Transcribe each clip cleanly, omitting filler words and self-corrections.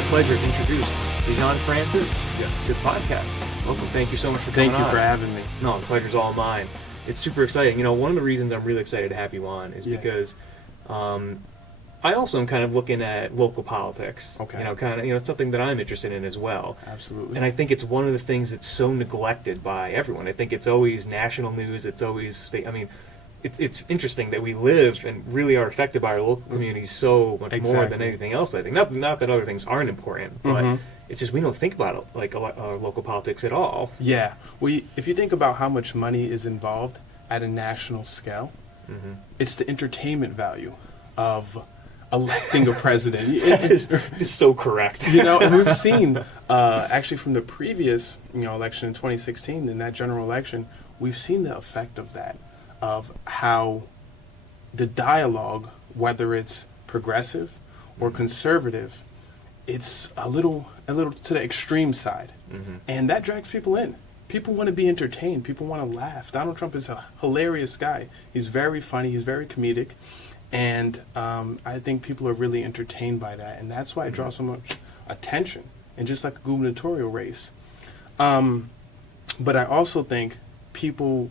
my pleasure to introduce Dishon Francis to the podcast. Welcome. Thank you so much for coming on. Thank you for having me. No, the pleasure's all mine. It's super exciting. You know, one of the reasons I'm really excited to have you on is because I also am kind of looking at local politics. Okay. It's something that I'm interested in as well. Absolutely. And I think it's one of the things that's so neglected by everyone. I think it's always national news. It's always state. I mean, it's interesting that we live and really are affected by our local communities so much more than anything else. I think not that other things aren't important, but it's just we don't think about it like local politics at all. Yeah. Well, if you think about how much money is involved at a national scale, it's the entertainment value of electing a president. It's so correct. And we've seen actually from the previous election in 2016, in that general election, we've seen the effect of that, of how the dialogue, whether it's progressive or conservative, it's a little to the extreme side, and that drags people in. People want to be entertained. People want to laugh. Donald Trump is a hilarious guy. He's very funny. He's very comedic. And I think people are really entertained by that. And that's why it draws so much attention. And just like a gubernatorial race. But I also think people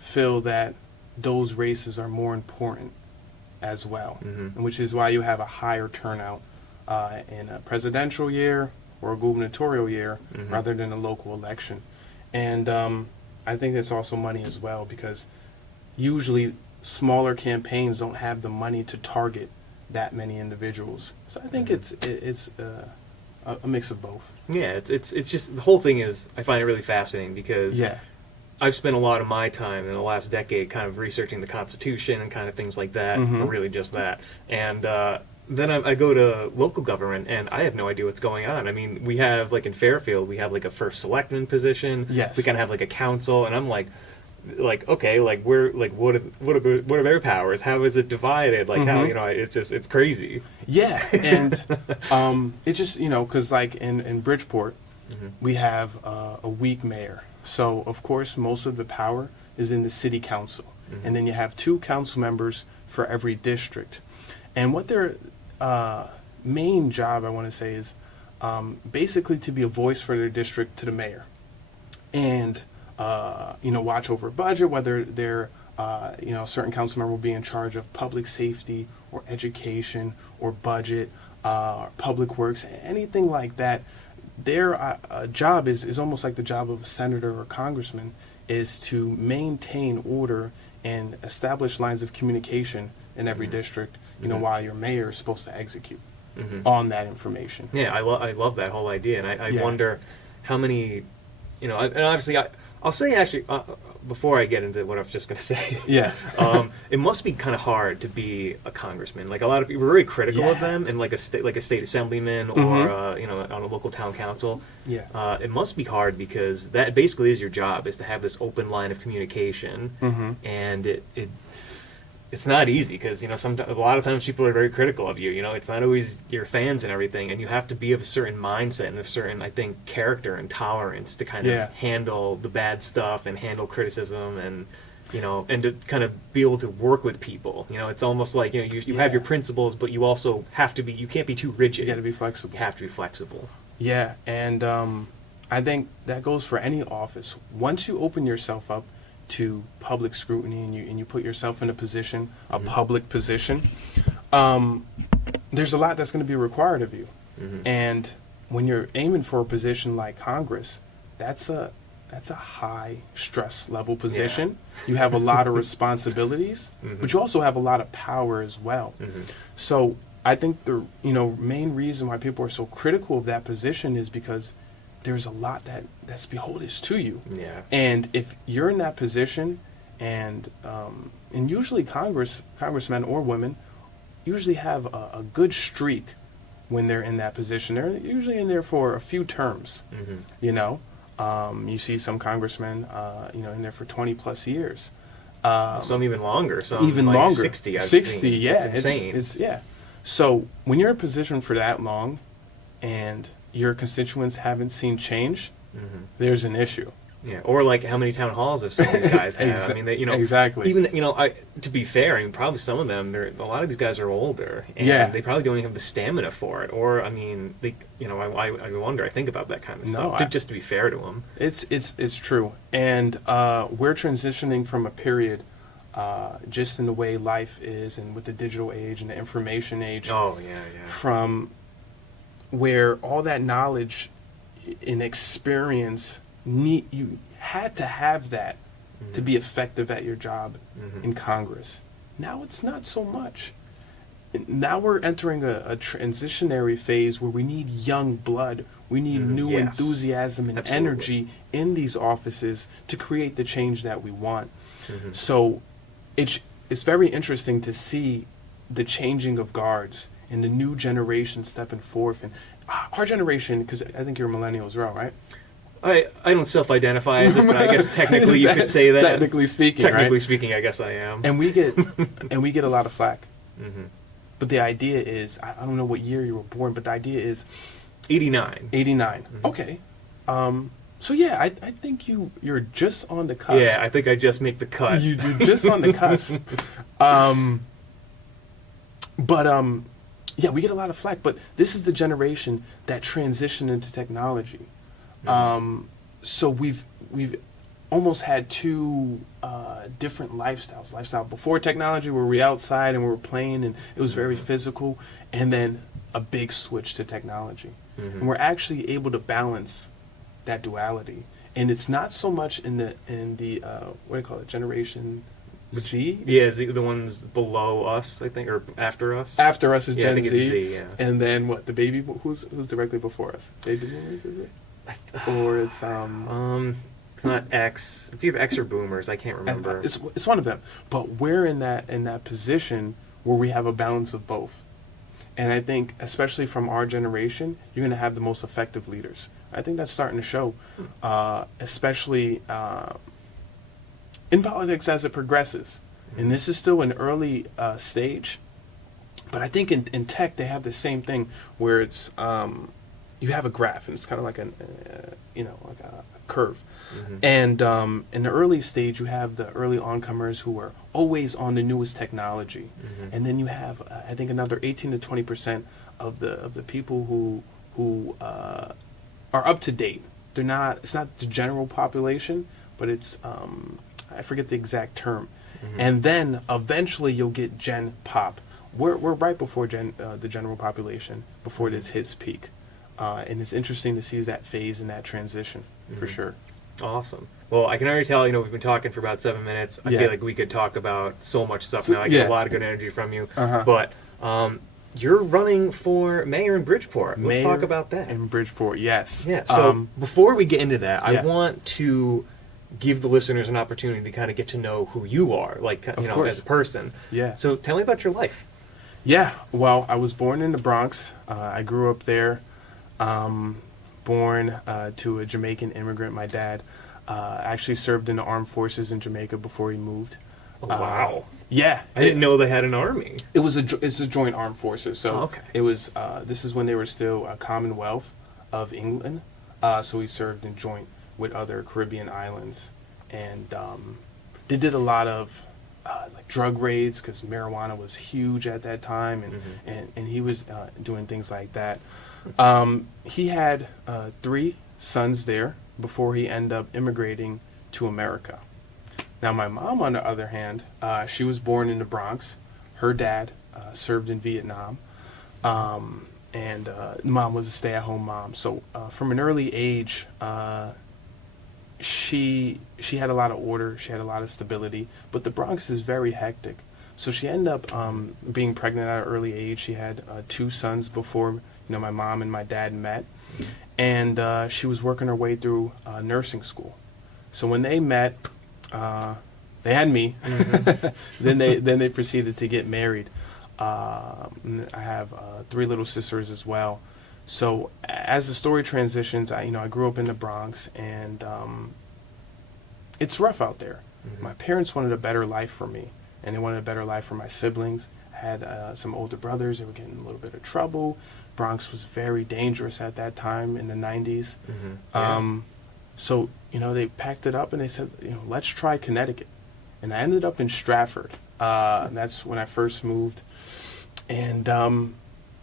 feel that those races are more important as well. And which is why you have a higher turnout in a presidential year or a gubernatorial year rather than a local election. And I think there's also money as well, because usually smaller campaigns don't have the money to target that many individuals. So I think it's a mix of both. Yeah, it's just the whole thing is, I find it really fascinating because I've spent a lot of my time in the last decade kind of researching the Constitution and kind of things like that, or really just that. And then I go to local government and I have no idea what's going on. I mean, we have, like in Fairfield, we have like a first selectman position. Yes. We kind of have like a council, and I'm like, okay, like we're like what are their powers? How is it divided? Like how it's crazy. Yeah, and it just because like in Bridgeport, we have a weak mayor, so of course most of the power is in the city council, and then you have 2 council members for every district, and what their main job, I want to say, is basically to be a voice for their district to the mayor, and watch over budget, whether they're, a certain council member will be in charge of public safety or education or budget, public works, anything like that. Their job is almost like the job of a senator or congressman, is to maintain order and establish lines of communication in every district, while your mayor is supposed to execute on that information. Yeah, I love that whole idea, and I wonder how many, and obviously I'll say actually, before I get into what I was just going to say, it must be kind of hard to be a congressman. Like a lot of people are very critical of them, and like a state assemblyman or on a local town council. It must be hard because that basically is your job, is to have this open line of communication, and it's not easy because sometimes, a lot of times people are very critical of you. It's not always your fans and everything, and you have to be of a certain mindset and a certain, I think, character and tolerance to kind of handle the bad stuff and handle criticism and and to kind of be able to work with people. It's almost like you have your principles, but you also have to be. You can't be too rigid. You got to be flexible. You have to be flexible. Yeah, and I think that goes for any office. Once you open yourself up to public scrutiny and you put yourself in a position, a public position, there's a lot that's going to be required of you. And when you're aiming for a position like Congress, that's a high stress level position. You have a lot of responsibilities, but you also have a lot of power as well. So I think the main reason why people are so critical of that position is because there's a lot that's beholden to you. And if you're in that position, and usually congressmen or women usually have a good streak when they're in that position. They're usually in there for a few terms. You see some congressmen in there for 20 plus years. Some even longer. Some even like longer. 60. 60. Yeah, it's insane. It's So when you're in a position for that long, and your constituents haven't seen change, there's an issue. Yeah, or like how many town halls have some of these guys have? I mean, they, exactly. Even to be fair, I mean, probably some of them. A lot of these guys are older, and they probably don't even have the stamina for it. Or I mean, they, I wonder. I think about that kind of stuff. Just to be fair to them, it's true, and we're transitioning from a period, just in the way life is, and with the digital age and the information age. Oh yeah. From where all that knowledge and experience. You had to have that to be effective at your job in Congress. Now it's not so much. Now we're entering a transitionary phase where we need young blood. We need new enthusiasm and energy in these offices to create the change that we want. So it's very interesting to see the changing of guards and the new generation stepping forth. And our generation, because I think you're millennials, right? I don't self-identify as it, but I guess technically you could say that. Technically speaking, I guess I am. And we get a lot of flack. But the idea is, I don't know what year you were born, but the idea is 89. 89. Okay. So yeah, I think you're just on the cusp. Yeah, I think I just make the cut. You're just on the cusp. Yeah, we get a lot of flack, but this is the generation that transitioned into technology. So we've almost had two different lifestyles. Lifestyle before technology, where we outside and we were playing, and it was very physical, and then a big switch to technology. And we're actually able to balance that duality. And it's not so much in the what do you call it, Generation Z? Yeah, the ones below us, I think, or after us. After us is Gen I think Z. It's Z, yeah. And then what? The baby? Who's directly before us? Baby boomers, is it? Or it's it's not X. It's either X or boomers. I can't remember. It's one of them. But we're in that position where we have a balance of both. And I think, especially from our generation, you're going to have the most effective leaders. I think that's starting to show, especially in politics as it progresses. And this is still an early stage. But I think in tech, they have the same thing where it's you have a graph, and it's kind of like like a curve. And in the early stage, you have the early oncomers who are always on the newest technology, and then you have I think another 18 to 20% of the people who are up to date. They're not. It's not the general population, but it's I forget the exact term. And then eventually you'll get Gen Pop. We're right before the general population, before it hits its peak. And it's interesting to see that phase and that transition, for sure. Awesome. Well, I can already tell, we've been talking for about 7 minutes. I feel like we could talk about so much stuff now. I get a lot of good energy from you. But you're running for mayor in Bridgeport. Let's talk about that. In Bridgeport, yes. Yeah, so before we get into that, I want to give the listeners an opportunity to kind of get to know who you are, like, as a person. Yeah. So tell me about your life. Yeah, well, I was born in the Bronx. I grew up there. Born to a Jamaican immigrant. My dad actually served in the armed forces in Jamaica before he moved. Oh, wow. Yeah. I didn't know they had an army. It's a joint armed forces. So it was, this is when they were still a Commonwealth of England. So he served in joint with other Caribbean islands. And they did a lot of like drug raids, because marijuana was huge at that time. And he was doing things like that. He had 3 sons there before he ended up immigrating to America. Now, my mom, on the other hand, she was born in the Bronx. Her dad served in Vietnam, and mom was a stay-at-home mom. So from an early age, she had a lot of order. She had a lot of stability. But the Bronx is very hectic. So she ended up being pregnant at an early age. She had 2 sons before my mom and my dad met, and she was working her way through nursing school. So when they met, they had me. Then they proceeded to get married. I have 3 little sisters as well. So as the story transitions, I grew up in the Bronx, and it's rough out there. My parents wanted a better life for me, and they wanted a better life for my siblings. I had some older brothers. They were getting in a little bit of trouble. Bronx was very dangerous at that time in the 90s. So, they packed it up and they said, let's try Connecticut. And I ended up in Stratford. That's when I first moved. And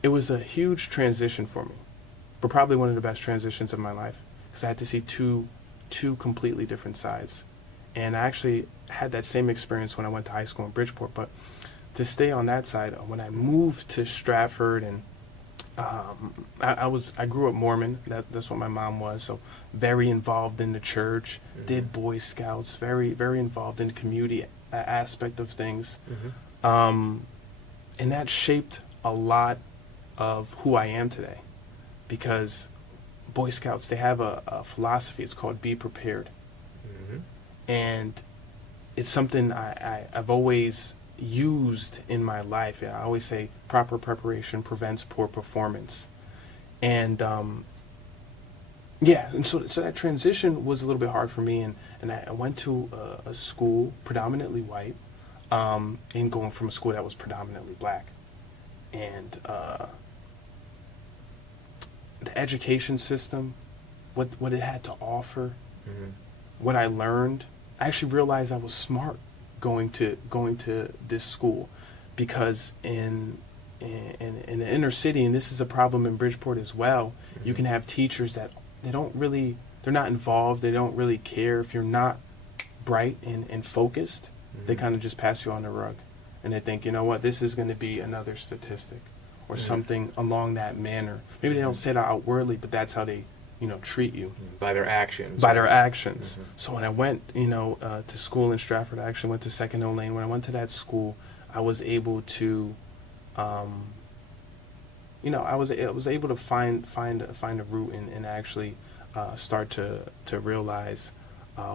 it was a huge transition for me, but probably one of the best transitions of my life, because I had to see two completely different sides. And I actually had that same experience when I went to high school in Bridgeport. But to stay on that side, when I moved to Stratford, and I grew up Mormon. That's what my mom was. So very involved in the church, did Boy Scouts, very, very involved in the community aspect of things. And that shaped a lot of who I am today, because Boy Scouts, they have a philosophy. It's called be prepared. And it's something I've always used in my life. I always say proper preparation prevents poor performance. And and so that transition was a little bit hard for me, and I went to a school predominantly white, and going from a school that was predominantly black. And the education system, what it had to offer, what I learned, I actually realized I was smart going to this school, because in the inner city, and this is a problem in Bridgeport as well, you can have teachers that they're not involved, they don't really care if you're not bright and focused. They kind of just pass you on the rug, and they think, this is going to be another statistic or something along that manner. Maybe they don't say that outwardly, but that's how they treat you. By their actions. By their actions. So when I went, to school in Stratford, I actually went to Second O Lane. When I went to that school, I was able to, I was able to find a route and actually start to realize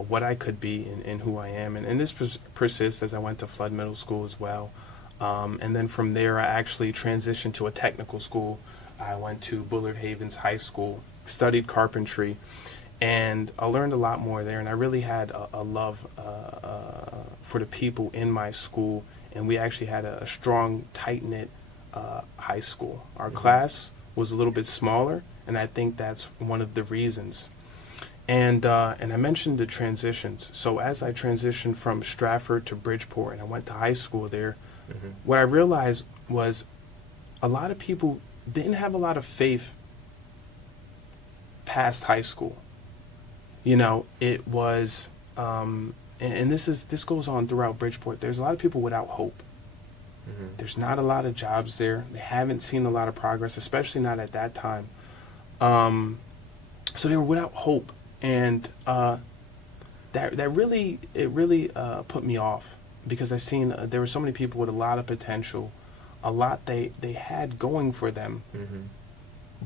what I could be and who I am. And this persists as I went to Flood Middle School as well. And then from there, I actually transitioned to a technical school. I went to Bullard Havens High School, studied carpentry, and I learned a lot more there. And I really had a love for the people in my school, and we actually had a strong, tight-knit high school. Our class was a little bit smaller, and I think that's one of the reasons. And I mentioned the transitions. So as I transitioned from Stratford to Bridgeport, and I went to high school there, what I realized was a lot of people didn't have a lot of faith past high school. It was, and this goes on throughout Bridgeport. There's a lot of people without hope. There's not a lot of jobs there. They haven't seen a lot of progress, especially not at that time. So they were without hope, and that really put me off, because I seen there were so many people with a lot of potential, a lot they had going for them,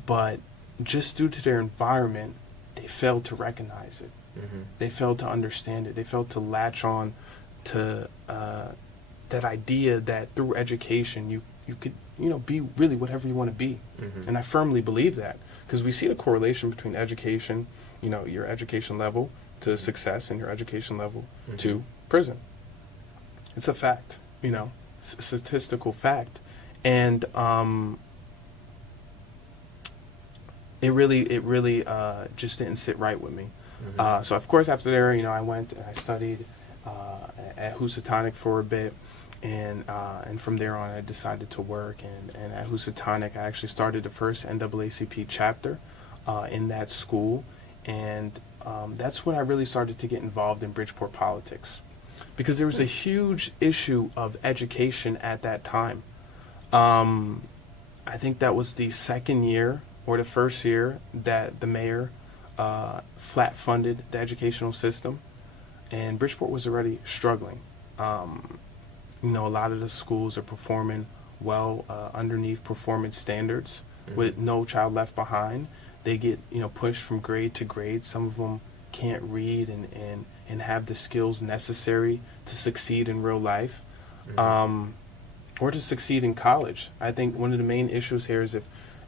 but just due to their environment, they failed to recognize it. They failed to understand it. They failed to latch on to that idea that through education you could be really whatever you want to be. And I firmly believe that, because we see the correlation between education, your education level to success, and your education level to prison. It's a fact, statistical fact. And it really just didn't sit right with me. So of course after there, I went and I studied at Housatonic for a bit, and from there on I decided to work, and at Housatonic I actually started the first NAACP chapter in that school, and that's when I really started to get involved in Bridgeport politics, because there was a huge issue of education at that time. I think that was the second year or the first year that the mayor flat funded the educational system, and Bridgeport was already struggling. A lot of the schools are performing well underneath performance standards, with no child left behind. They get pushed from grade to grade. Some of them can't read and have the skills necessary to succeed in real life, or to succeed in college. I think one of the main issues here is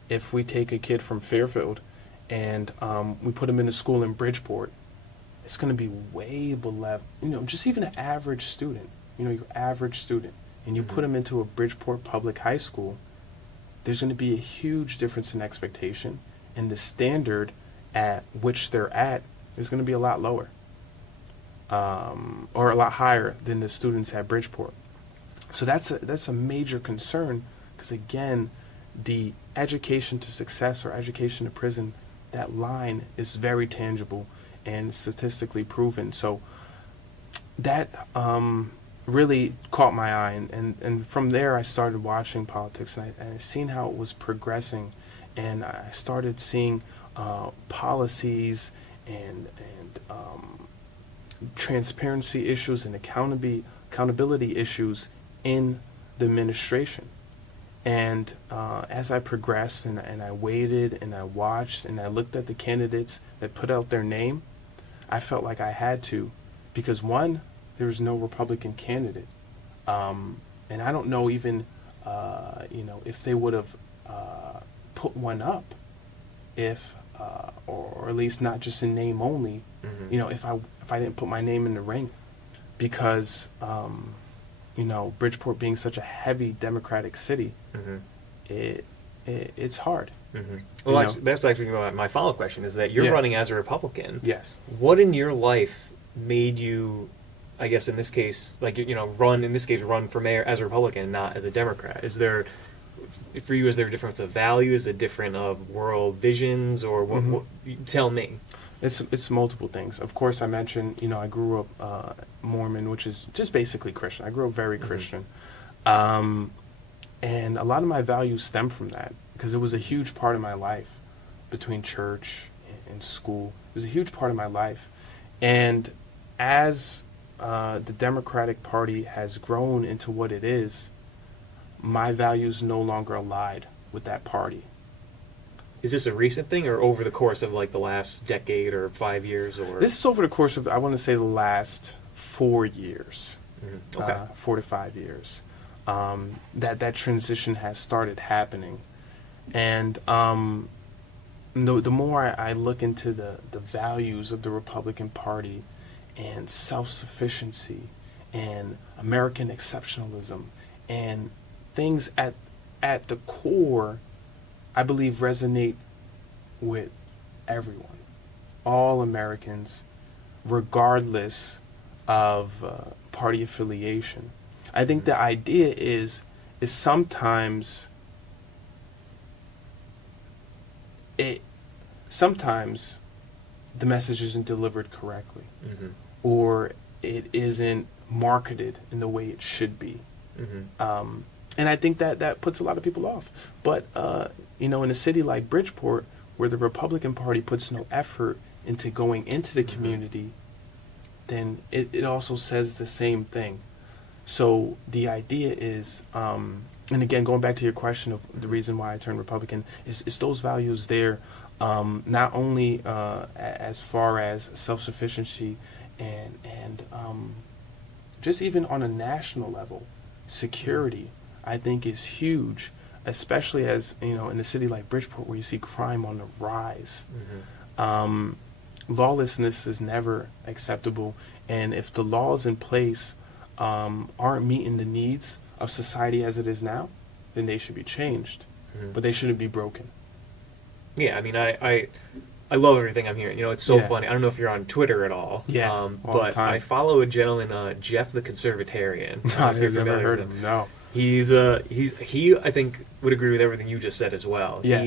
if we take a kid from Fairfield and we put him in a school in Bridgeport, it's going to be way below, just even an average student, your average student, and you put him into a Bridgeport public high school, there's going to be a huge difference in expectation, and the standard at which they're at is going to be a lot lower, or a lot higher than the students at Bridgeport. So that's a major concern, because again, the education to success or education to prison, that line is very tangible and statistically proven. So that really caught my eye, and from there I started watching politics, and I seen how it was progressing, and I started seeing policies and transparency issues and accountability issues in the administration. And as I progressed and I waited and I watched and I looked at the candidates that put out their name, I felt like I had to, because one, there was no Republican candidate, and I don't know even if they would have put one up, if or at least not just in name only, if I didn't put my name in the ring, because Bridgeport being such a heavy Democratic city, it's hard. Well, actually, that's actually my follow-up question, is that you're running as a Republican. Yes. What in your life made you, I guess in this case, run for mayor as a Republican, not as a Democrat? Is there, for you, is there a difference of values, a different of world visions, or what tell me? It's multiple things. Of course, I mentioned, I grew up Mormon, which is just basically Christian. I grew up very Christian. And a lot of my values stem from that, because it was a huge part of my life, between church and school. It was a huge part of my life. And as the Democratic Party has grown into what it is, my values no longer allied with that party. Is this a recent thing, or over the course of like the last decade or 5 years? Or this is over the course of, I want to say, the last 4 years, 4 to 5 years, that transition has started happening. And the more I look into the values of the Republican Party, and self-sufficiency, and American exceptionalism, and things at the core, I believe resonate with everyone, all Americans, regardless of party affiliation. I think the idea is sometimes the message isn't delivered correctly, or it isn't marketed in the way it should be. And I think that puts a lot of people off. But, in a city like Bridgeport, where the Republican Party puts no effort into going into the community, then it also says the same thing. So the idea is, and again, going back to your question of the reason why I turned Republican, is those values there, not only as far as self-sufficiency and just even on a national level, security, I think, is huge, especially as, in a city like Bridgeport, where you see crime on the rise. Lawlessness is never acceptable, and if the laws in place aren't meeting the needs of society as it is now, then they should be changed, but they shouldn't be broken. Yeah, I mean, I love everything I'm hearing. It's so funny. I don't know if you're on Twitter at all. Yeah, all but the time. I follow a gentleman, Jeff the Conservatarian. I've never heard of him. No. He I think would agree with everything you just said as well. Yeah.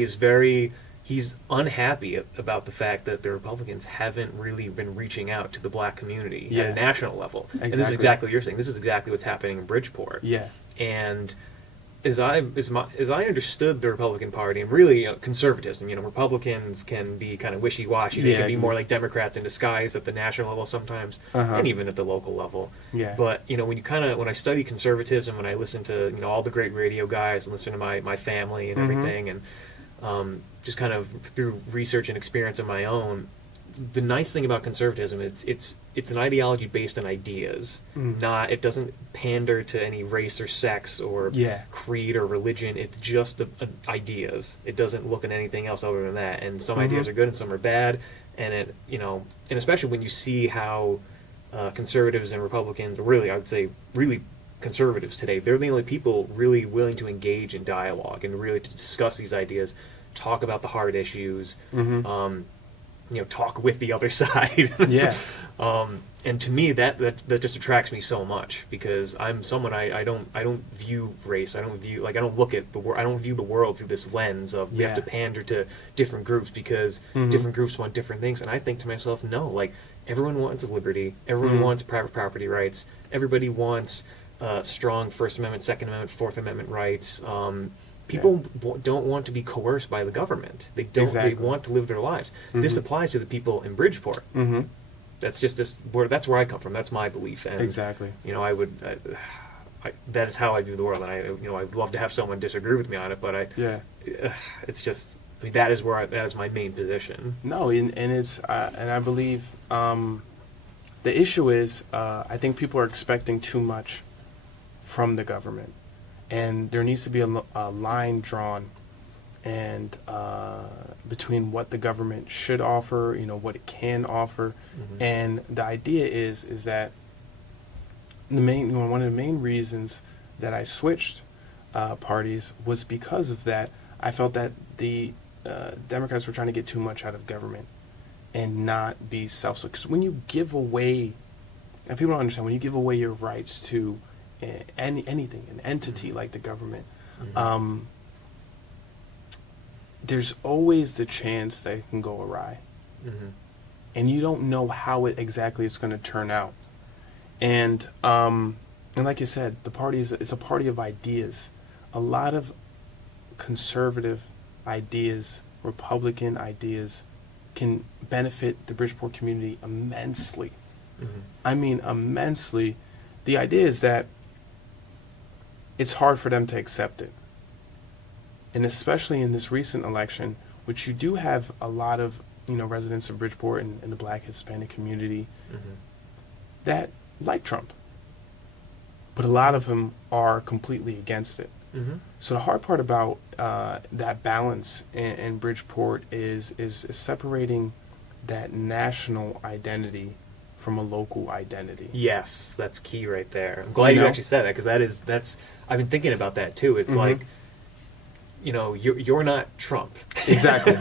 He's unhappy about the fact that the Republicans haven't really been reaching out to the black community at a national level. Exactly. And this is exactly what you're saying. This is exactly what's happening in Bridgeport. Yeah. And as I understood the Republican Party, and really conservatism, Republicans can be kind of wishy-washy. They can be more like Democrats in disguise at the national level sometimes, and even at the local level. Yeah. But when I study conservatism, when I listen to all the great radio guys, and listen to my family and everything, and just kind of through research and experience of my own, the nice thing about conservatism, it's an ideology based on ideas. It doesn't pander to any race or sex or creed or religion. It's just ideas. It doesn't look at anything else other than that. And some ideas are good and some are bad. And and especially when you see how conservatives and Republicans, really, I would say, really conservatives today, they're the only people really willing to engage in dialogue and really to discuss these ideas, talk about the hard issues. talk with the other side. Yeah. And to me, that just attracts me so much, because I'm someone, I don't view race. I don't look at the world. I don't view the world through this lens of we have to pander to different groups because different groups want different things. And I think to myself, no, like, everyone wants liberty. Everyone wants private property rights. Everybody wants strong First Amendment, Second Amendment, Fourth Amendment rights. People don't want to be coerced by the government. They don't. Exactly. They want to live their lives. This applies to the people in Bridgeport. That's just that's where I come from. That's my belief. And, Exactly. I would. That is how I view the world, and I'd love to have someone disagree with me on it, but it's just. I mean, that is my main position. No, and it's and I believe the issue is I think people are expecting too much from the government, and there needs to be a line drawn, and between what the government should offer, what it can offer, and the idea is that one of the main reasons that I switched parties was because of that. I felt that the Democrats were trying to get too much out of government and not be self-sufficient. Because when you give away, and people don't understand, when you give away your rights to anything, an entity like the government, there's always the chance that it can go awry. And you don't know how exactly it's going to turn out. And like you said, the party it's a party of ideas. A lot of conservative ideas, Republican ideas, can benefit the Bridgeport community immensely. I mean, immensely. The idea is that it's hard for them to accept it. And especially in this recent election, which you do have a lot of, residents of Bridgeport and the Black Hispanic community that like Trump. But a lot of them are completely against it. So the hard part about that balance in Bridgeport is separating that national identity from a local identity. Yes, that's key right there. I'm glad you actually said that, because that's I've been thinking about that too. It's like, you're not Trump. Exactly.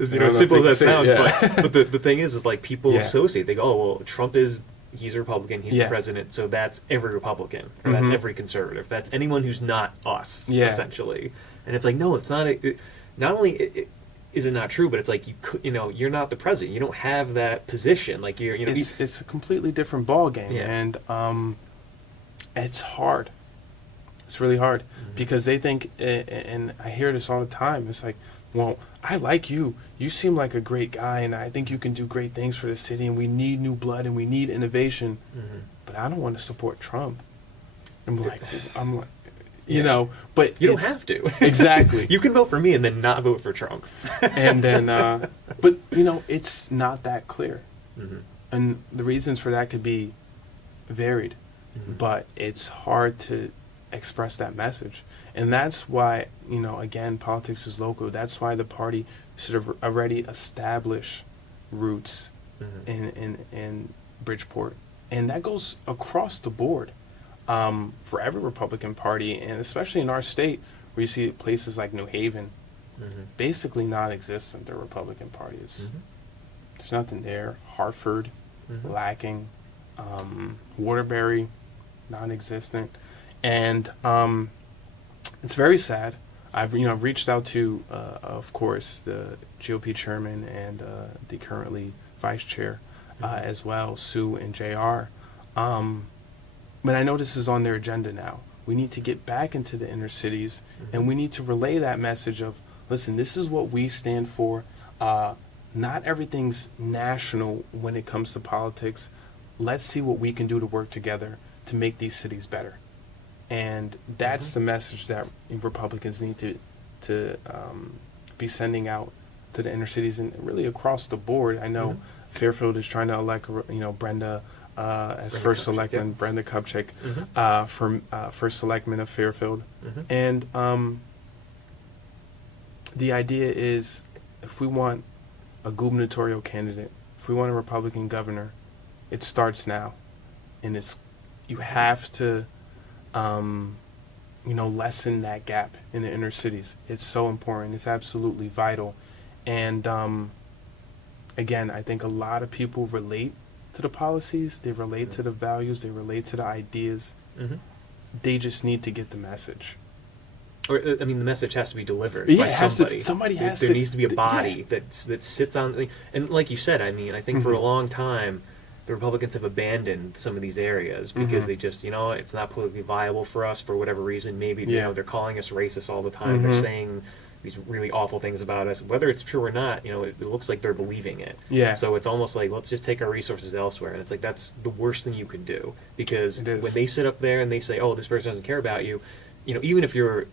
As simple as that sounds, but the thing is like people associate. They go, oh well, Trump he's a Republican, he's the president, so that's every Republican, or that's every conservative, that's anyone who's not us, essentially. And it's like, no, it's not. Not only is it not true, but it's like you're not the president. You don't have that position. Like it's a completely different ball game, and it's hard. It's really hard because they think, and I hear this all the time. It's like, well, I like you. You seem like a great guy, and I think you can do great things for the city, and we need new blood, and we need innovation. But I don't want to support Trump. I'm like, but you don't have to. Exactly. You can vote for me and then not vote for Trump. And then, but it's not that clear. And the reasons for that could be varied, but it's hard to express that message. And that's why, again, politics is local. That's why the party should have already established roots in Bridgeport. And that goes across the board for every Republican Party, and especially in our state, where you see places like New Haven, basically non-existent, the Republican Party. There's nothing there. Hartford, lacking. Waterbury, non-existent. And it's very sad. I've reached out to, of course, the GOP chairman and the currently vice chair as well, Sue and JR. But I know this is on their agenda now. We need to get back into the inner cities, and we need to relay that message of, listen, this is what we stand for. Not everything's national when it comes to politics. Let's see what we can do to work together to make these cities better. And that's the message that Republicans need to be sending out to the inner cities and really across the board. I know Fairfield is trying to elect, Brenda as first selectman, Brenda Kupchak for first selectman of Fairfield. And the idea is, if we want a gubernatorial candidate, if we want a Republican governor, it starts now, and you have to. Lessen that gap in the inner cities. It's so important. It's absolutely vital. And again, I think a lot of people relate to the policies, they relate to the values, they relate to the ideas. They just need to get the message. Or I mean, the message has to be delivered Yeah, by somebody. Somebody has there to. There needs to be a body that sits on. And like you said, I mean, I think for a long time, the Republicans have abandoned some of these areas because they just, it's not politically viable for us for whatever reason. Maybe they're calling us racist all the time. They're saying these really awful things about us. Whether it's true or not, it looks like they're believing it. Yeah. So it's almost like, let's just take our resources elsewhere. And it's like, that's the worst thing you could do, because when they sit up there and they say, oh, this person doesn't care about you, even if you're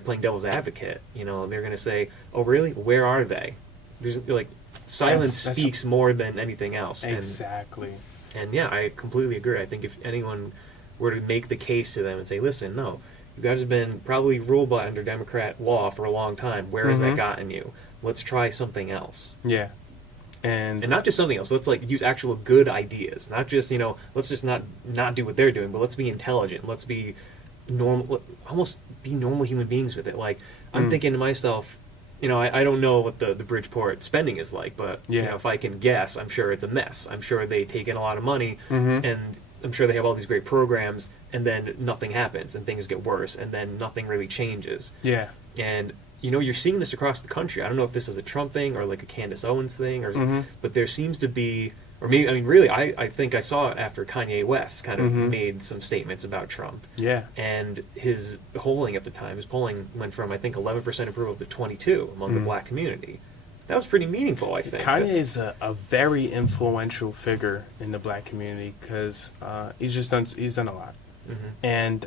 playing devil's advocate, they're going to say, oh, really? Where are they? There's like, silence speaks more than anything else. Exactly. And yeah, I completely agree. I think if anyone were to make the case to them and say, listen, no, you guys have been probably ruled by under Democrat law for a long time. Where has that gotten you? Let's try something else. Yeah. And not just something else. Let's use actual good ideas. Not just, let's just not do what they're doing, but let's be intelligent. Let's be normal, almost be normal human beings with it. Like, I'm thinking to myself, I don't know what the Bridgeport spending is like, but if I can guess, I'm sure it's a mess. I'm sure they take in a lot of money, and I'm sure they have all these great programs, and then nothing happens, and things get worse, and then nothing really changes. Yeah. And you're seeing this across the country. I don't know if this is a Trump thing or like a Candace Owens thing, but there seems to be, or maybe, really, I think I saw it after Kanye West kind of made some statements about Trump. Yeah. And his polling at the time, went from, I think, 11% approval to 22 among the black community. That was pretty meaningful, I think. Kanye is a very influential figure in the black community because he's done a lot. And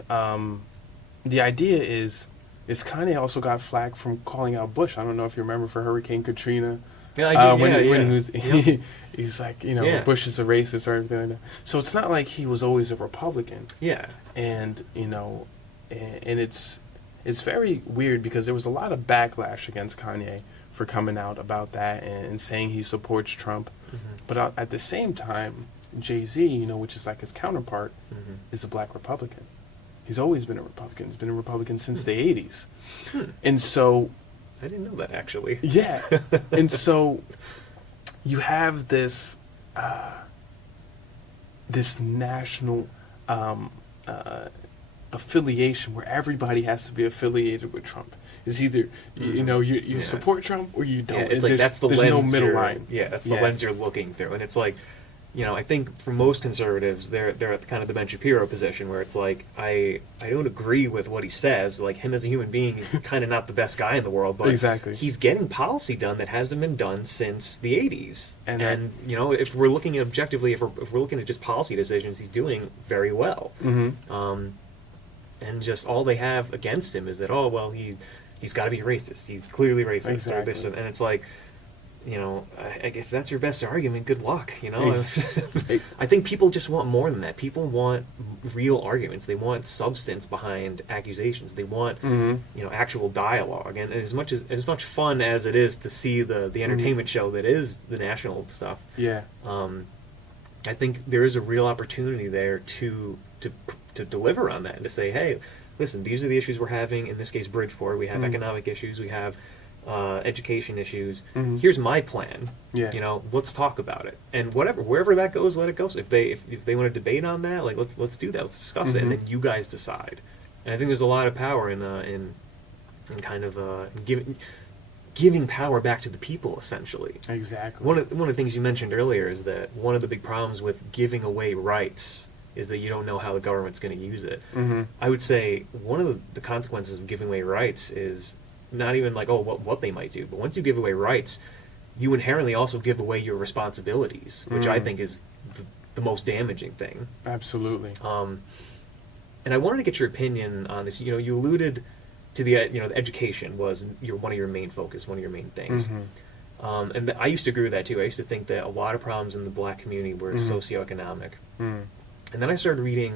the idea is Kanye also got flack from calling out Bush. I don't know if you remember for Hurricane Katrina. Yeah, I do. When he was like, Bush is a racist or everything like that. So it's not like he was always a Republican. Yeah. And, and it's very weird because there was a lot of backlash against Kanye for coming out about that and saying he supports Trump. But at the same time, Jay-Z, which is like his counterpart, is a black Republican. He's always been a Republican. He's been a Republican since the 80s. And so... I didn't know that, actually. Yeah. And so you have this this national affiliation where everybody has to be affiliated with Trump. It's either, you support Trump or you don't. Yeah, it's like that's the there's lens. no middle line. Yeah, that's the lens you're looking through. And it's like, I think for most conservatives, they're at kind of the Ben Shapiro position where it's like, I don't agree with what he says. Like, him as a human being, he's kind of not the best guy in the world, but exactly. He's getting policy done that hasn't been done since the 80s. And if we're looking at objectively, if we're looking at just policy decisions, he's doing very well. And just all they have against him is that, he's got to be racist. He's clearly racist. Exactly. Or this, and it's like, if that's your best argument, good luck. I think people just want more than that. People want real arguments. They want substance behind accusations. They want, actual dialogue. And as much fun as it is to see the entertainment show that is the national stuff. Yeah. I think there is a real opportunity there to deliver on that and to say, hey, listen, these are the issues we're having. In this case, Bridgeport. We have economic issues. We have education issues. Here's my plan. Yeah. Let's talk about it. And wherever that goes, let it go. So if they want to debate on that, like let's do that. Let's discuss it, and then you guys decide. And I think there's a lot of power in kind of giving power back to the people, essentially. Exactly. One of the things you mentioned earlier is that one of the big problems with giving away rights is that you don't know how the government's going to use it. I would say one of the consequences of giving away rights is not even like, what they might do, but once you give away rights, you inherently also give away your responsibilities, which I think is the most damaging thing. Absolutely. And I wanted to get your opinion on this. You alluded to the education was one of your main focus, one of your main things. And I used to agree with that too. I used to think that a lot of problems in the black community were socioeconomic. And then I started reading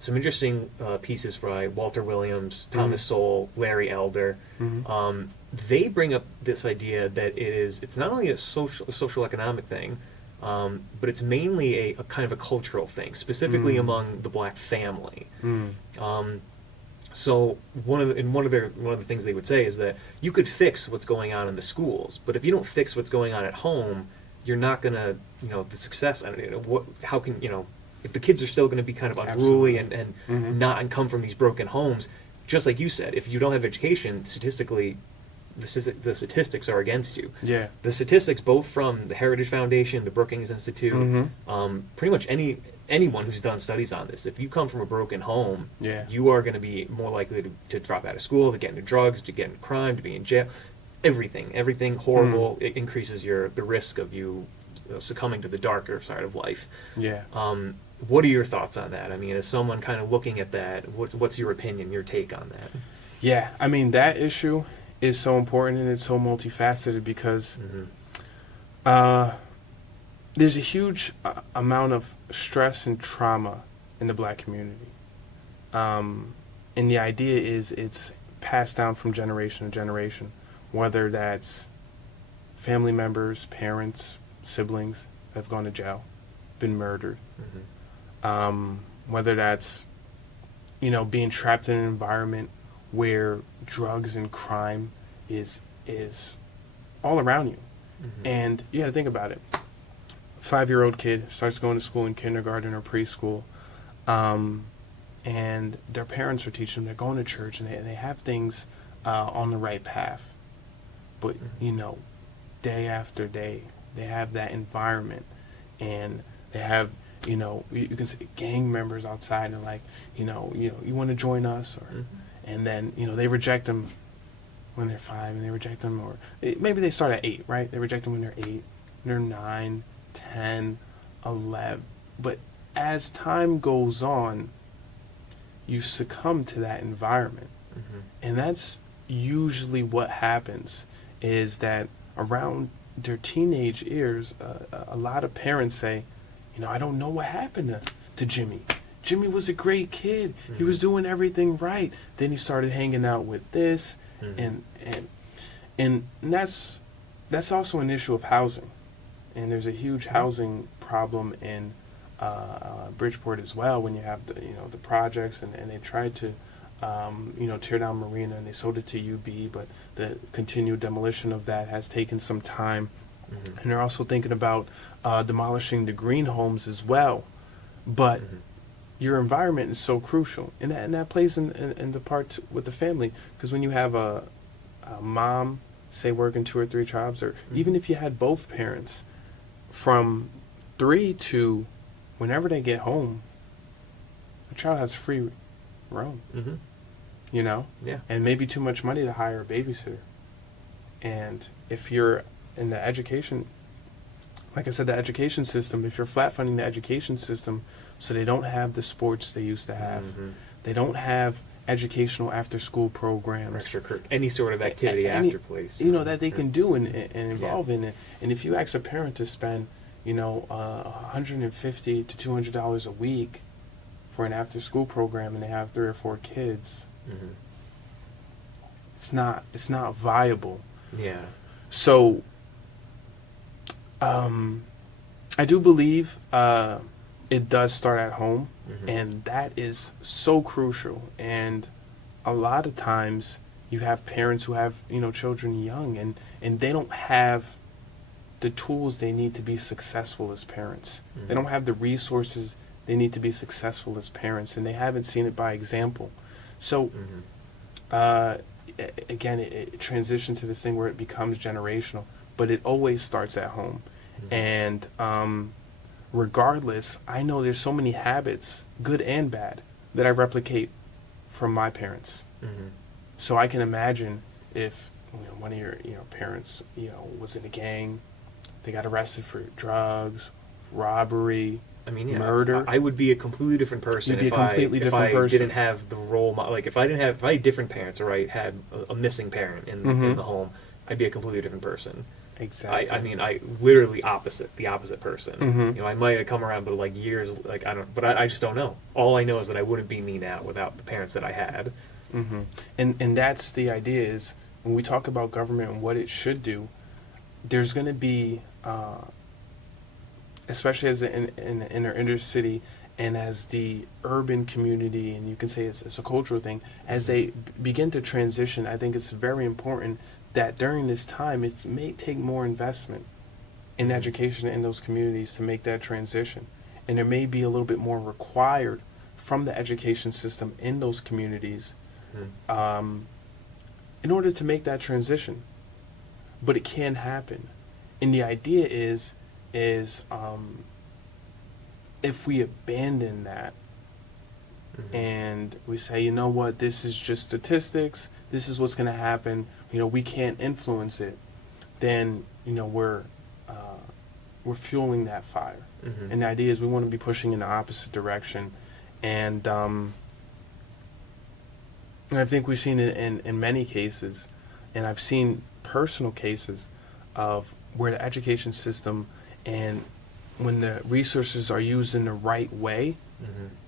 some interesting pieces by Walter Williams, Thomas Sowell, Larry Elder. They bring up this idea that it's not only a social economic thing, but it's mainly a kind of a cultural thing, specifically among the black family. So one of the things they would say is that you could fix what's going on in the schools, but if you don't fix what's going on at home, you're not gonna, the success. I don't know how can if the kids are still going to be kind of unruly and not and come from these broken homes, just like you said, if you don't have education, statistically, the statistics are against you. Yeah. The statistics, both from the Heritage Foundation, the Brookings Institute, pretty much anyone who's done studies on this, if you come from a broken home, you are going to be more likely to drop out of school, to get into drugs, to get into crime, to be in jail. Everything horrible. It increases the risk of you succumbing to the darker side of life. Yeah. What are your thoughts on that? I mean, as someone kind of looking at that, what's your opinion, your take on that? Yeah, I mean, that issue is so important and it's so multifaceted because there's a huge amount of stress and trauma in the black community. And the idea is it's passed down from generation to generation, whether that's family members, parents, siblings that have gone to jail, been murdered. Whether that's, being trapped in an environment where drugs and crime is all around you. And you got to think about it. 5-year-old kid starts going to school in kindergarten or preschool, and their parents are teaching them, they're going to church, and they have things on the right path. But, day after day, they have that environment, and they have, you can see gang members outside and like, you want to join us, or, and then, they reject them when they're 5, and they reject them, or maybe they start at 8, right? They reject them when they're 8, they're 9, 10, 11. But as time goes on, you succumb to that environment. And that's usually what happens, is that around their teenage years, a lot of parents say, I don't know what happened to Jimmy. Jimmy was a great kid. He was doing everything right. Then he started hanging out with this, and that's also an issue of housing. And there's a huge housing problem in Bridgeport as well. When you have the projects, and they tried to tear down Marina, and they sold it to UB, but the continued demolition of that has taken some time. And they're also thinking about demolishing the green homes as well. But your environment is so crucial, and that plays in the part with the family, because when you have a mom, say, working 2 or 3 jobs, or even if you had both parents, from 3 to whenever they get home, the child has free roam. And maybe too much money to hire a babysitter. And if you're in the education, like I said, the education system, if you're flat funding the education system, so they don't have the sports they used to have, they don't have educational after school programs, any sort of activity after place, that they can do and involve in it. And if you ask a parent to spend $150 to $200 a week for an after school program, and they have 3 or 4 kids, it's not viable. So I do believe it does start at home, and that is so crucial. And a lot of times you have parents who have children young, and they don't have the tools they need to be successful as parents. They don't have the resources they need to be successful as parents, and they haven't seen it by example. So again, it transitions to this thing where it becomes generational, but it always starts at home. And regardless, I know there's so many habits, good and bad, that I replicate from my parents. So I can imagine if one of your parents was in a gang, they got arrested for drugs, robbery, murder. I would be a completely different person if I didn't have the role model. Like if I had different parents, or I had a missing parent in the home, I'd be a completely different person. Exactly. I literally the opposite person. I might have come around, but like years, like I just don't know. All I know is that I wouldn't be me now without the parents that I had. And that's the idea, is when we talk about government and what it should do, there's going to be, especially as in the inner city and as the urban community, and you can say it's a cultural thing, as they begin to transition, I think it's very important that during this time it may take more investment in education in those communities to make that transition. And there may be a little bit more required from the education system in those communities in order to make that transition. But it can happen. And the idea is if we abandon that and we say, you know what, this is just statistics, this is what's going to happen, we can't influence it, then, we're fueling that fire. And the idea is we want to be pushing in the opposite direction. And I think we've seen it in many cases, and I've seen personal cases of where the education system, and when the resources are used in the right way,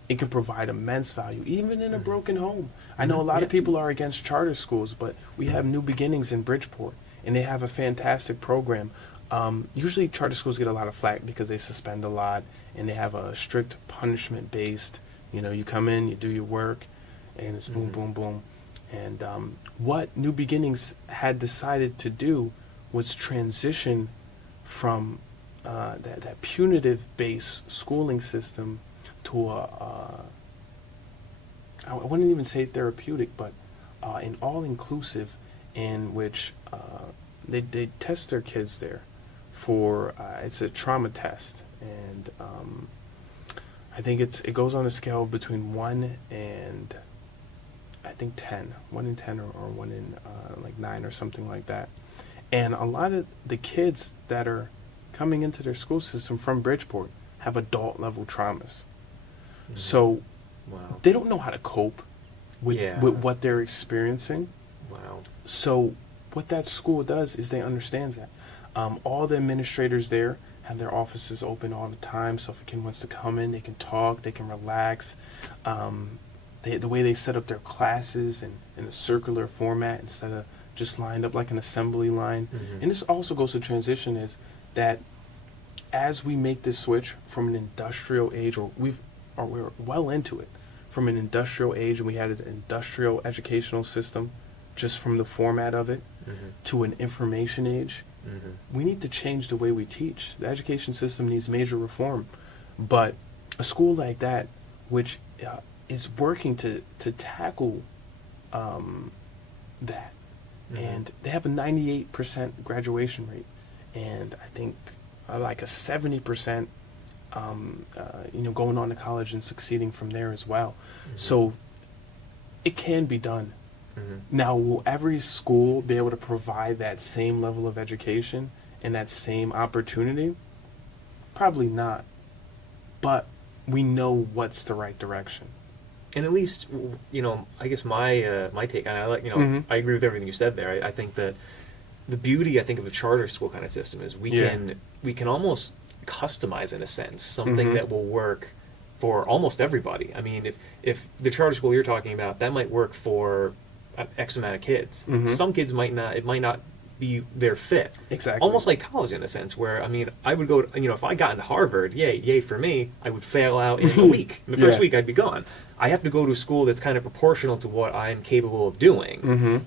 it can provide immense value, even in a broken home. I know a lot of people are against charter schools, but we have New Beginnings in Bridgeport, and they have a fantastic program. Usually charter schools get a lot of flack because they suspend a lot, and they have a strict punishment-based, you come in, you do your work, and it's boom, boom, boom. And what New Beginnings had decided to do was transition from that punitive-based schooling system to I wouldn't even say therapeutic, but an all-inclusive, in which they test their kids there for it's a trauma test, and I think it goes on a scale between 1 and I think 10, 1 in 10 or 1 in like 9 or something like that. And a lot of the kids that are coming into their school system from Bridgeport have adult level traumas. So they don't know how to cope with what they're experiencing. So what that school does is they understand that. All the administrators there have their offices open all the time, so if a kid wants to come in, they can talk, they can relax. The way they set up their classes in a circular format instead of just lined up like an assembly line. And this also goes to transition, is that as we make this switch from an industrial age, we're well into it, from an industrial age, and we had an industrial educational system just from the format of it, to an information age. We need to change the way we teach. The education system needs major reform. But a school like that, which is working to tackle that, and they have a 98% graduation rate, and I think like a 70% going on to college and succeeding from there as well. So it can be done. Now, will every school be able to provide that same level of education and that same opportunity? Probably not. But we know what's the right direction. And at least, I guess my take on it, I agree with everything you said there. I think that the beauty, of a charter school kind of system is we can almost customize, in a sense, something that will work for almost everybody. I mean, if the charter school you're talking about, that might work for X amount of kids. Some kids might not. It might not be their fit. Exactly. Almost like college, in a sense, where I would go. If I got into Harvard, yay for me. I would fail out in a week. In the first week, I'd be gone. I have to go to a school that's kind of proportional to what I'm capable of doing.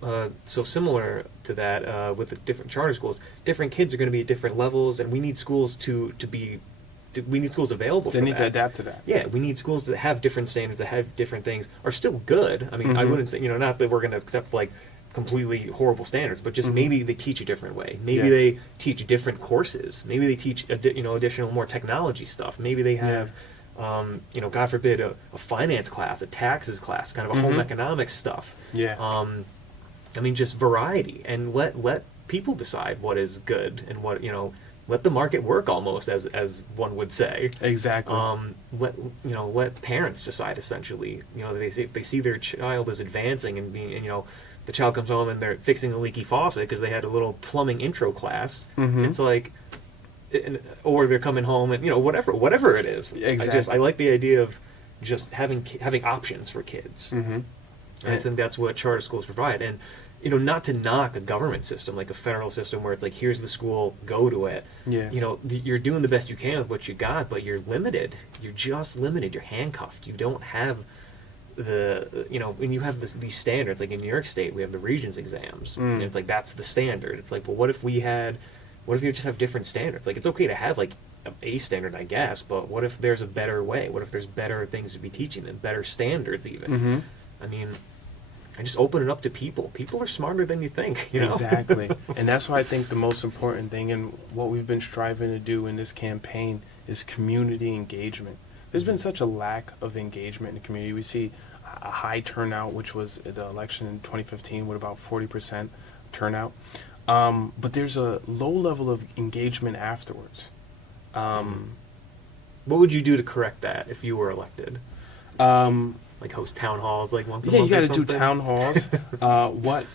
So similar to that, with the different charter schools, different kids are going to be at different levels, and we need schools we need schools available for that. They need to adapt to that. Yeah, we need schools that have different standards, that have different things, are still good. I mean, I wouldn't say, not that we're going to accept, like, completely horrible standards, but just maybe they teach a different way. Maybe they teach different courses. Maybe they teach, additional, more technology stuff. Maybe they have, God forbid, a finance class, a taxes class, kind of a home economics stuff. Just variety, and let people decide what is good and what, let the market work, almost, as one would say. Exactly. Let parents decide, essentially. If they see their child is advancing and being, the child comes home and they're fixing a leaky faucet because they had a little plumbing intro class. It's like, or they're coming home and whatever it is. Exactly. I like the idea of just having options for kids. And I think that's what charter schools provide. And not to knock a government system, like a federal system where it's like, here's the school, go to it. Yeah. You're doing the best you can with what you got, but you're limited. You're just limited. You're handcuffed. You don't have when you have these standards, like in New York State, we have the Regents exams. And it's like, that's the standard. It's like, well, what if you just have different standards? Like, it's okay to have like a standard, I guess, but what if there's a better way? What if there's better things to be teaching them, better standards even? Mm-hmm. I mean, I just open it up to people. People are smarter than you think, Exactly. And that's why I think the most important thing and what we've been striving to do in this campaign is community engagement. There's been such a lack of engagement in the community. We see a high turnout, which was the election in 2015 with about 40% turnout. But there's a low level of engagement afterwards. What would you do to correct that if you were elected? Like host town halls like once a month? Yeah, you got to do town halls. What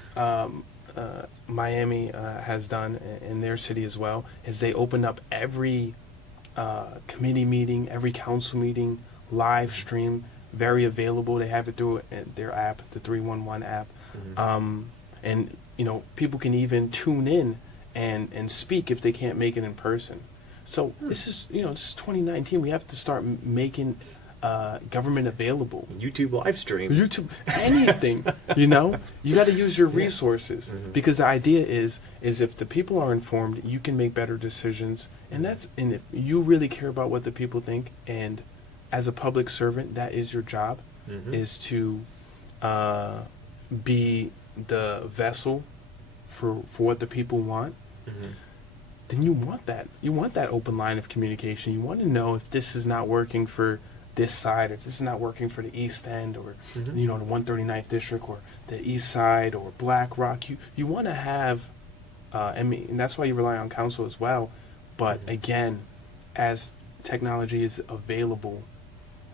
Miami has done in their city as well is they opened up every committee meeting, every council meeting, live stream, very available. They have it through their app, the 311 app. And people can even tune in and speak if they can't make it in person. So this is 2019. We have to start making government available. YouTube live stream. YouTube, anything, you got to use your resources because the idea is if the people are informed, you can make better decisions. And if you really care about what the people think, and as a public servant, that is your job, is to be the vessel for what the people want. Then you want that. You want that open line of communication. You want to know if this is not working for this side, if this is not working for the East End or the 139th District or the East Side or Black Rock. You want to have, and that's why you rely on council as well. But again, as technology is available,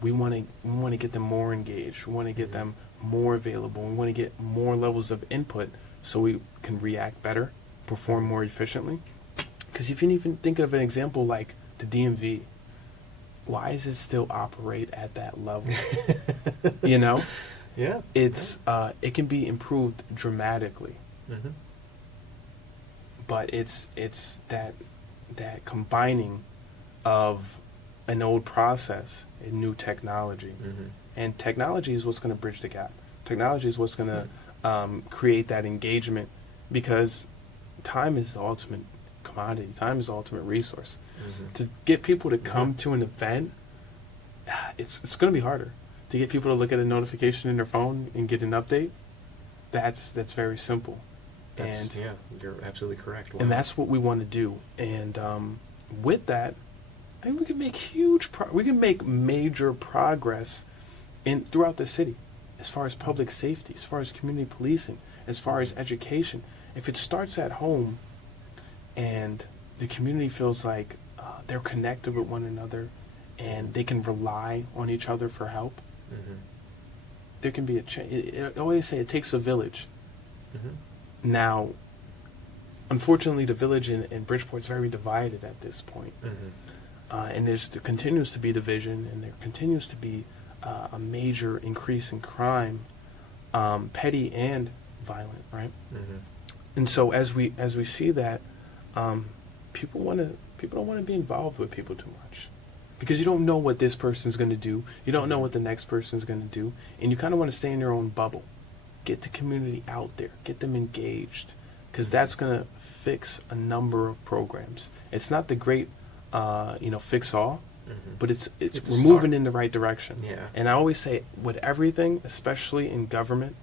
we want to get them more engaged. We want to get them more available. We want to get more levels of input so we can react better, perform more efficiently. Because if you even think of an example like the DMV, why does it still operate at that level? Yeah. It can be improved dramatically. But it's that combining of an old process and new technology. And technology is what's going to bridge the gap. Technology is what's going to create that engagement, because time is the ultimate commodity. Time is the ultimate resource. To get people to come to an event, it's going to be harder. To get people to look at a notification in their phone and get an update, that's very simple. You're absolutely correct. Wow. And that's what we want to do. And with that, I think we can make major progress throughout the city, as far as public safety, as far as community policing, as far as education. If it starts at home, and the community feels like they're connected with one another and they can rely on each other for help, there can be a change. I always say it takes a village. Now, unfortunately, the village in Bridgeport is very divided at this point. And there continues to be division, and there continues to be a major increase in crime, petty and violent, right? And so as we see that, people don't want to be involved with people too much, because you don't know what this person's going to do. You don't know what the next person's going to do, and you kind of want to stay in your own bubble. Get the community out there, get them engaged, because that's going to fix a number of programs. It's not the great, fix all, but it's we're moving in the right direction. Yeah. And I always say, with everything, especially in government,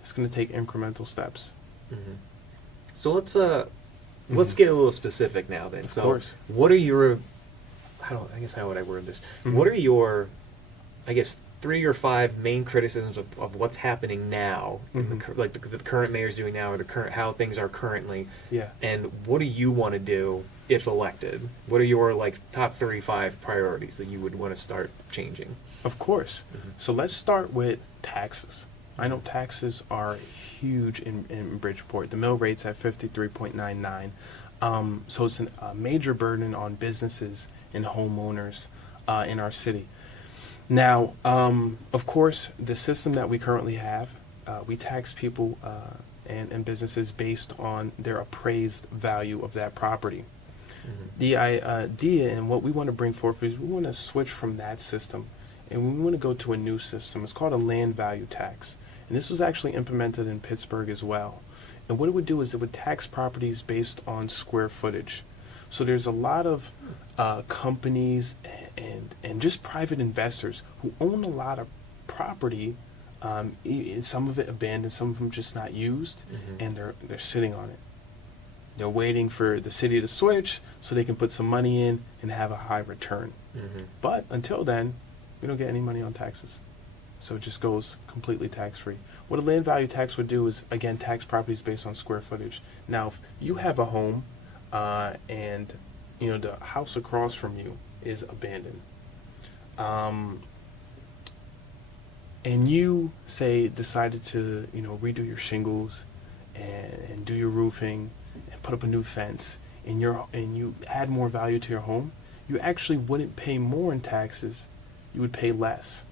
it's going to take incremental steps. So let's get a little specific now then. So, of course. What are your, how would I word this? What are your, 3 or 5 main criticisms of what's happening now, in the current mayor's doing now, or how things are currently? Yeah. And what do you want to do if elected? What are your top 35 priorities that you would want to start changing? Of course. So let's start with taxes. I know taxes are huge in Bridgeport. The mill rate's at 53.99. So it's a major burden on businesses and homeowners in our city. Now, of course, the system that we currently have, we tax people and businesses based on their appraised value of that property. The idea and what we want to bring forth is we want to switch from that system and we want to go to a new system. It's called a land value tax. And this was actually implemented in Pittsburgh as well. And what it would do is it would tax properties based on square footage. So there's a lot of companies and just private investors who own a lot of property, some of it abandoned, some of them just not used, and they're sitting on it. They're waiting for the city to switch so they can put some money in and have a high return. But until then, we don't get any money on taxes. So it just goes completely tax-free. What a land value tax would do is, again, tax properties based on square footage. Now, if you have a home and the house across from you is abandoned, and you say decided to redo your shingles and do your roofing and put up a new fence, and you add more value to your home, you actually wouldn't pay more in taxes, you would pay less.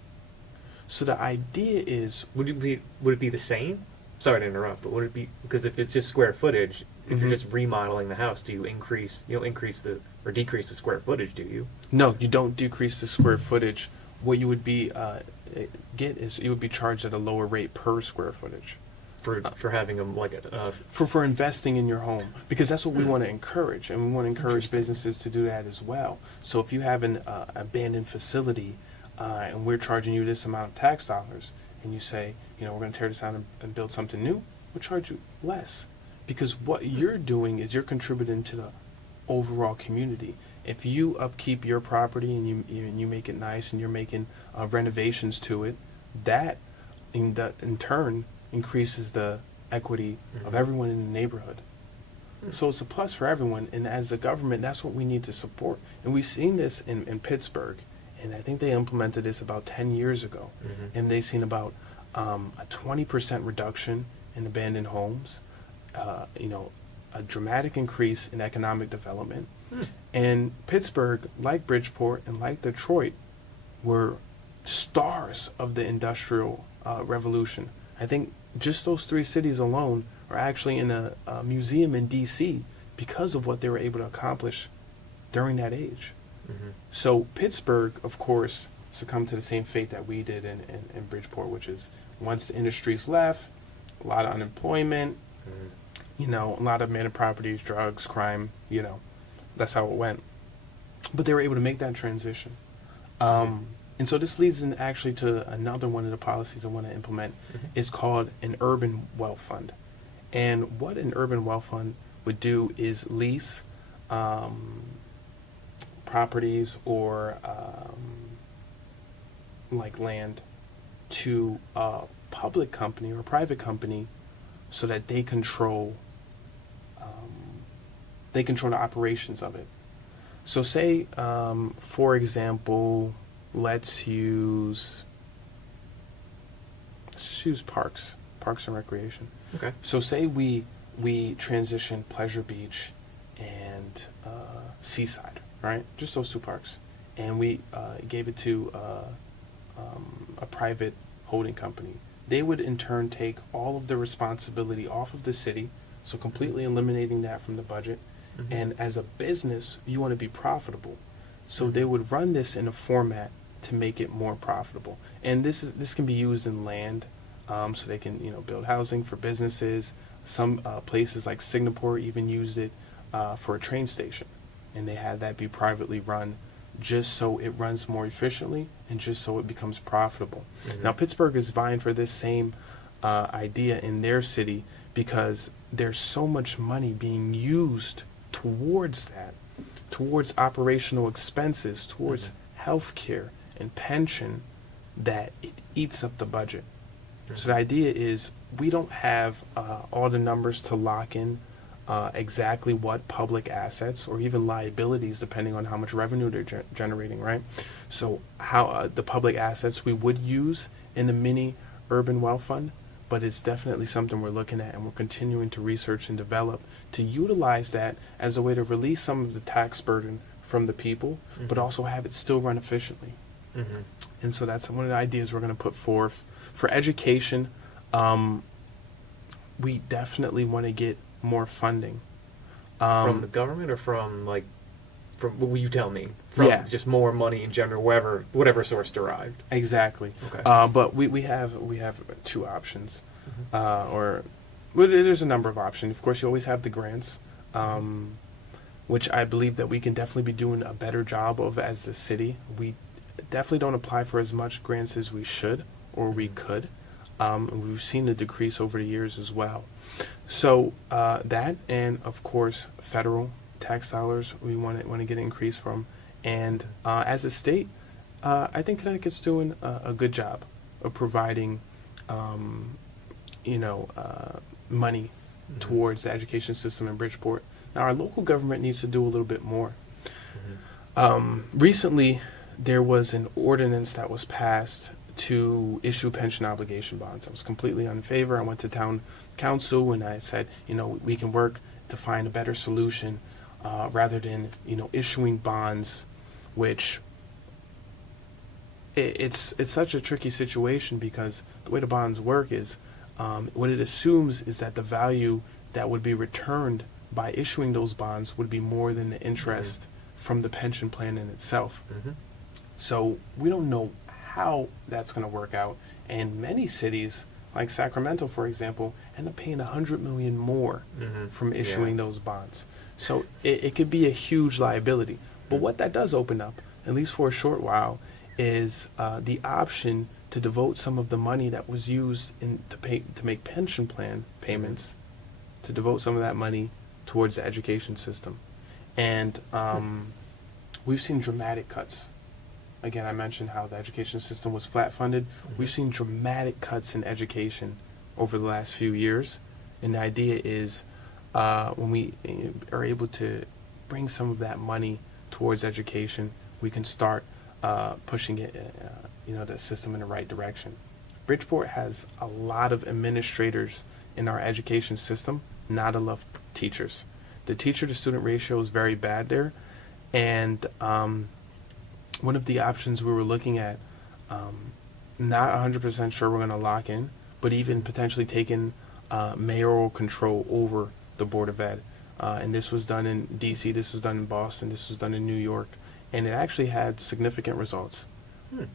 So the idea is, would it be the same? Sorry to interrupt, but would it be, because if it's just square footage, if you're just remodeling the house, do you increase or decrease the square footage? Do you? No, you don't decrease the square footage. What you would be you would be charged at a lower rate per square footage. For having them for investing in your home, because that's what we want to encourage, and we want to encourage businesses to do that as well. So if you have an abandoned facility and we're charging you this amount of tax dollars, and you say, we're going to tear this out and build something new, we'll charge you less, because what you're doing is you're contributing to the overall community. If you upkeep your property and you make it nice and you're making renovations to it, that in turn increases the equity of everyone in the neighborhood. So it's a plus for everyone, and as a government, that's what we need to support. And we've seen this in Pittsburgh, and I think they implemented this about 10 years ago, and they've seen about a 20% reduction in abandoned homes, a dramatic increase in economic development. And Pittsburgh, like Bridgeport and like Detroit, were stars of the industrial revolution. I think just those three cities alone are actually in a museum in D.C. because of what they were able to accomplish during that age. So Pittsburgh, of course, succumbed to the same fate that we did in Bridgeport, which is once the industries left, a lot of unemployment, a lot of abandoned properties, drugs, crime, that's how it went. But they were able to make that transition. And so this leads in actually to another one of the policies I want to implement. It's called an urban wealth fund. And what an urban wealth fund would do is lease properties or like land to a public company or a private company so that they control the operations of it. So say, for example, let's just use parks and recreation. Okay. So say we transition Pleasure Beach and Seaside, right? Just those two parks, and we gave it to a private holding company. They would in turn take all of the responsibility off of the city, so completely eliminating that from the budget. And as a business, you want to be profitable, so they would run this in a format to make it more profitable. And this can be used in land, so they can build housing for businesses. Some places like Singapore even used it for a train station, and they had that be privately run, just so it runs more efficiently and just so it becomes profitable. Now Pittsburgh is vying for this same idea in their city because there's so much money being used towards that, towards operational expenses, towards health care and pension, that it eats up the budget. So the idea is we don't have all the numbers to lock in exactly what public assets or even liabilities, depending on how much revenue they're generating, right? So how the public assets we would use in the mini urban wealth fund, but it's definitely something we're looking at, and we're continuing to research and develop to utilize that as a way to release some of the tax burden from the people, but also have it still run efficiently. And so that's one of the ideas we're going to put forth. For education, we definitely want to get more funding. From the government or from what will you tell me? From just more money in general, whatever source derived. Exactly. Okay. But we have two options, well, there's a number of options. Of course, you always have the grants, which I believe that we can definitely be doing a better job of as the city. We definitely don't apply for as much grants as we should or we could. And we've seen a decrease over the years as well. So that, and of course, federal tax dollars we want to get an increase from. And as a state, I think Connecticut's doing a good job of providing, money towards the education system in Bridgeport. Now, our local government needs to do a little bit more. Recently, there was an ordinance that was passed to issue pension obligation bonds. I was completely in favor. I went to town council and I said, we can work to find a better solution rather than, issuing bonds, which it's such a tricky situation because the way the bonds work is what it assumes is that the value that would be returned by issuing those bonds would be more than the interest from the pension plan in itself. So we don't know how that's going to work out. And many cities, like Sacramento, for example, end up paying $100 million more from issuing those bonds. So it could be a huge liability. But what that does open up, at least for a short while, is the option to devote some of the money that was used to make pension plan payments, to devote some of that money towards the education system. And we've seen dramatic cuts. Again, I mentioned how the education system was flat funded. We've seen dramatic cuts in education over the last few years. And the idea is when we are able to bring some of that money towards education, we can start pushing it, the system in the right direction. Bridgeport has a lot of administrators in our education system, not enough teachers. The teacher-to-student ratio is very bad there. And one of the options we were looking at, not 100% sure we're going to lock in, but even potentially taking mayoral control over the Board of Ed. And this was done in D.C., this was done in Boston, this was done in New York, and it actually had significant results.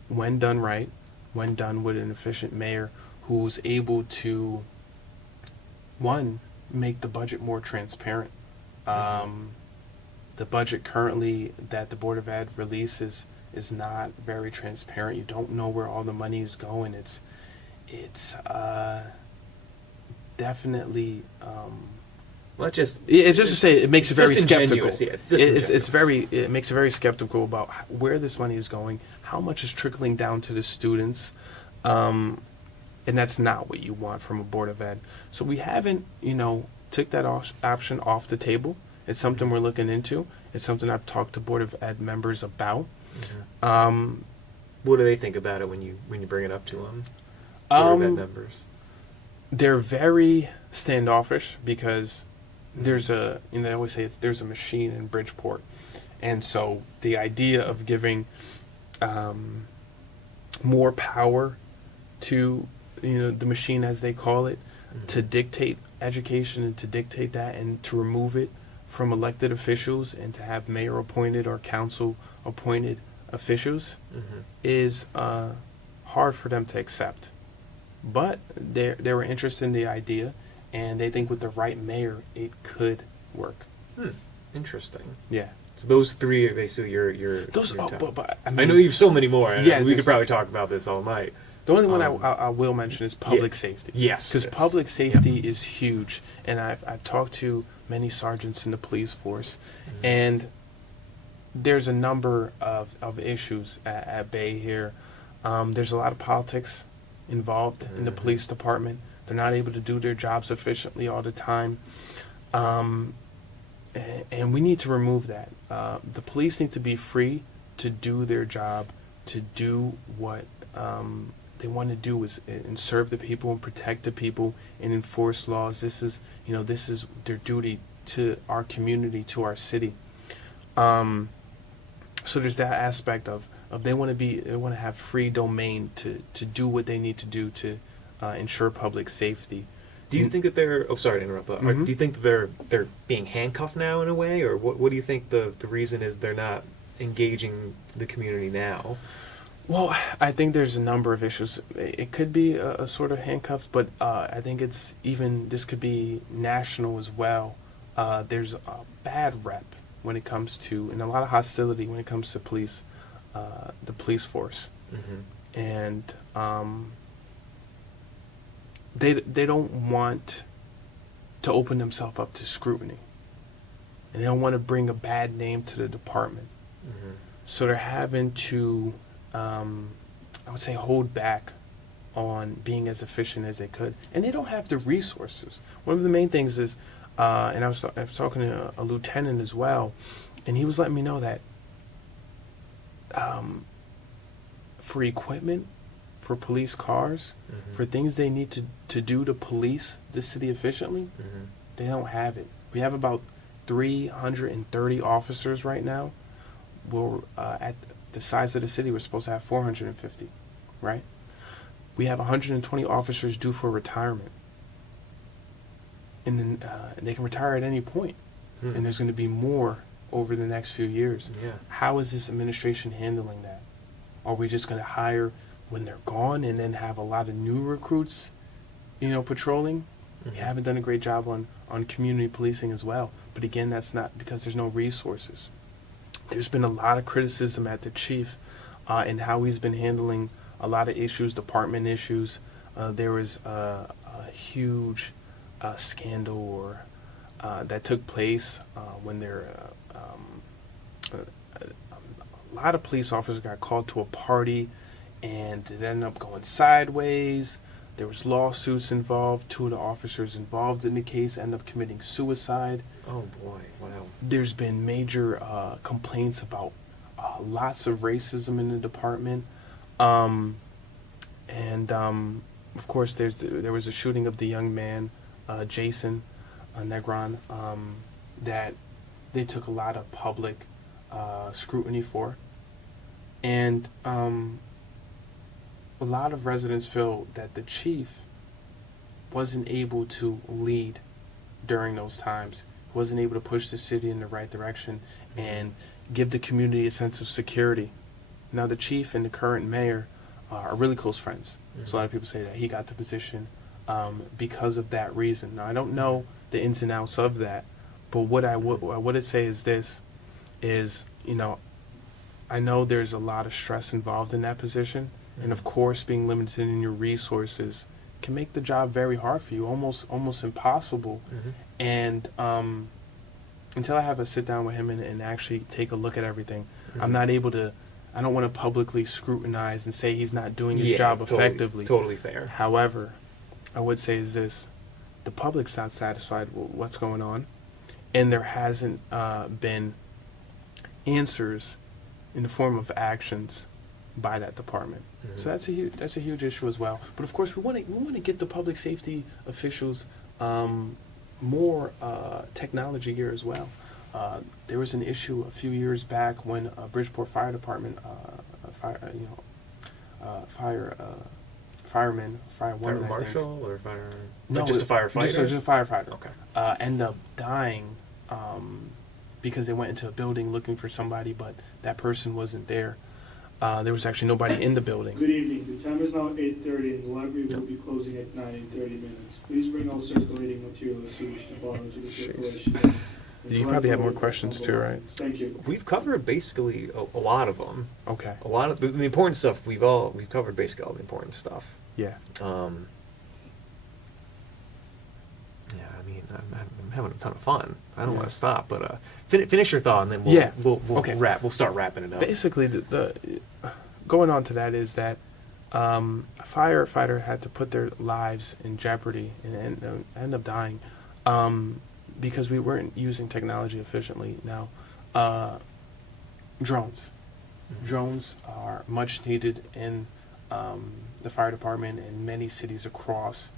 When done right, when done with an efficient mayor who was able to, one, make the budget more transparent. The budget currently that the Board of Ed releases is not very transparent. You don't know where all the money is going. It's definitely it's just to say it makes it very skeptical. Yeah, it makes it very skeptical about where this money is going, how much is trickling down to the students, and that's not what you want from a Board of Ed. So we haven't took that option off the table. It's something we're looking into. It's something I've talked to Board of Ed members about. What do they think about it when you bring it up to them? Board of Ed members. They're very standoffish because there's they always say there's a machine in Bridgeport, and so the idea of giving more power to the machine, as they call it, to dictate education and to dictate that and to remove it from elected officials and to have mayor appointed or council appointed officials is hard for them to accept. But they were interested in the idea, and they think with the right mayor it could work. Interesting. Yeah. So those three are basically your those. But I know you have so many more. Yeah, we could probably talk about this all night. The only one I will mention is public safety. Yes. Because public safety is huge. And I've talked to many sergeants in the police force, and there's a number of issues at bay here. There's a lot of politics involved in the police department. They're not able to do their jobs efficiently all the time. And we need to remove that. The police need to be free to do their job, to do what they want to do and serve the people and protect the people and enforce laws. This is their duty to our community, to our city. So there's that aspect of they want to have free domain to do what they need to do to ensure public safety. Do you think that they're? Oh, sorry to interrupt. But do you think that they're being handcuffed now in a way, or what do you think the reason is they're not engaging the community now? Well, I think there's a number of issues. It could be a sort of handcuffs, but I think this could be national as well. There's a bad rep when it comes to, and a lot of hostility when it comes to police, the police force, and they don't want to open themselves up to scrutiny, and they don't want to bring a bad name to the department. So they're having to, I would say, hold back on being as efficient as they could, and they don't have the resources. One of the main things is, and I was talking to a lieutenant as well, and he was letting me know that for equipment, for police cars, for things they need to do to police the city efficiently, they don't have it. We have about 330 officers right now. We're at the size of the city, we're supposed to have 450, right? We have 120 officers due for retirement. And then they can retire at any point. And there's going to be more over the next few years. Yeah. How is this administration handling that? Are we just going to hire when they're gone and then have a lot of new recruits, patrolling? We haven't done a great job on community policing as well. But again, that's not because there's no resources. There's been a lot of criticism at the chief and how he's been handling a lot of issues, department issues. There was a huge scandal or that took place when a lot of police officers got called to a party, and it ended up going sideways. There was lawsuits involved. 2 of the officers involved in the case ended up committing suicide. Oh boy! Wow. There's been major complaints about lots of racism in the department, and of course there was a shooting of the young man, Jason Negron, that they took a lot of public scrutiny for, and a lot of residents feel that the chief wasn't able to lead during those times. He wasn't able to push the city in the right direction and give the community a sense of security. Now the chief and the current mayor are really close friends. So a lot of people say that he got the position because of that reason. Now I don't know the ins and outs of that, but what I would say is this, is, I know there's a lot of stress involved in that position, and of course being limited in your resources can make the job very hard for you, almost impossible. And until I have a sit down with him and actually take a look at everything, I'm not able to, I don't want to publicly scrutinize and say he's not doing his job effectively. Totally fair. However, I would say is this, the public's not satisfied with what's going on, and there hasn't been answers in the form of actions by that department. So that's a huge issue as well. But of course, we want to get the public safety officials more technology here as well. There was an issue a few years back when Bridgeport Fire Department, firewoman, Fire marshal or fire? No, just a firefighter. Just a firefighter. Okay. Ended up dying because they went into a building looking for somebody, but that person wasn't there. There was actually nobody in the building. Good evening. The time is now 8:30 and the library will be closing at 9 in 30 minutes. Please bring all circulating material as soon as you follow into the circulation. You probably have more questions too, right? Thank you. We've covered basically a lot of them. Okay. A lot of the important stuff we've covered basically all the important stuff. Yeah. Yeah, I mean, I'm having a ton of fun. I don't want to stop, but finish your thought, and then we'll wrap. We'll start wrapping it up. Basically, the going on to that is that a firefighter had to put their lives in jeopardy and end up dying because we weren't using technology efficiently. Now, drones. Drones are much needed in the fire department, and many cities across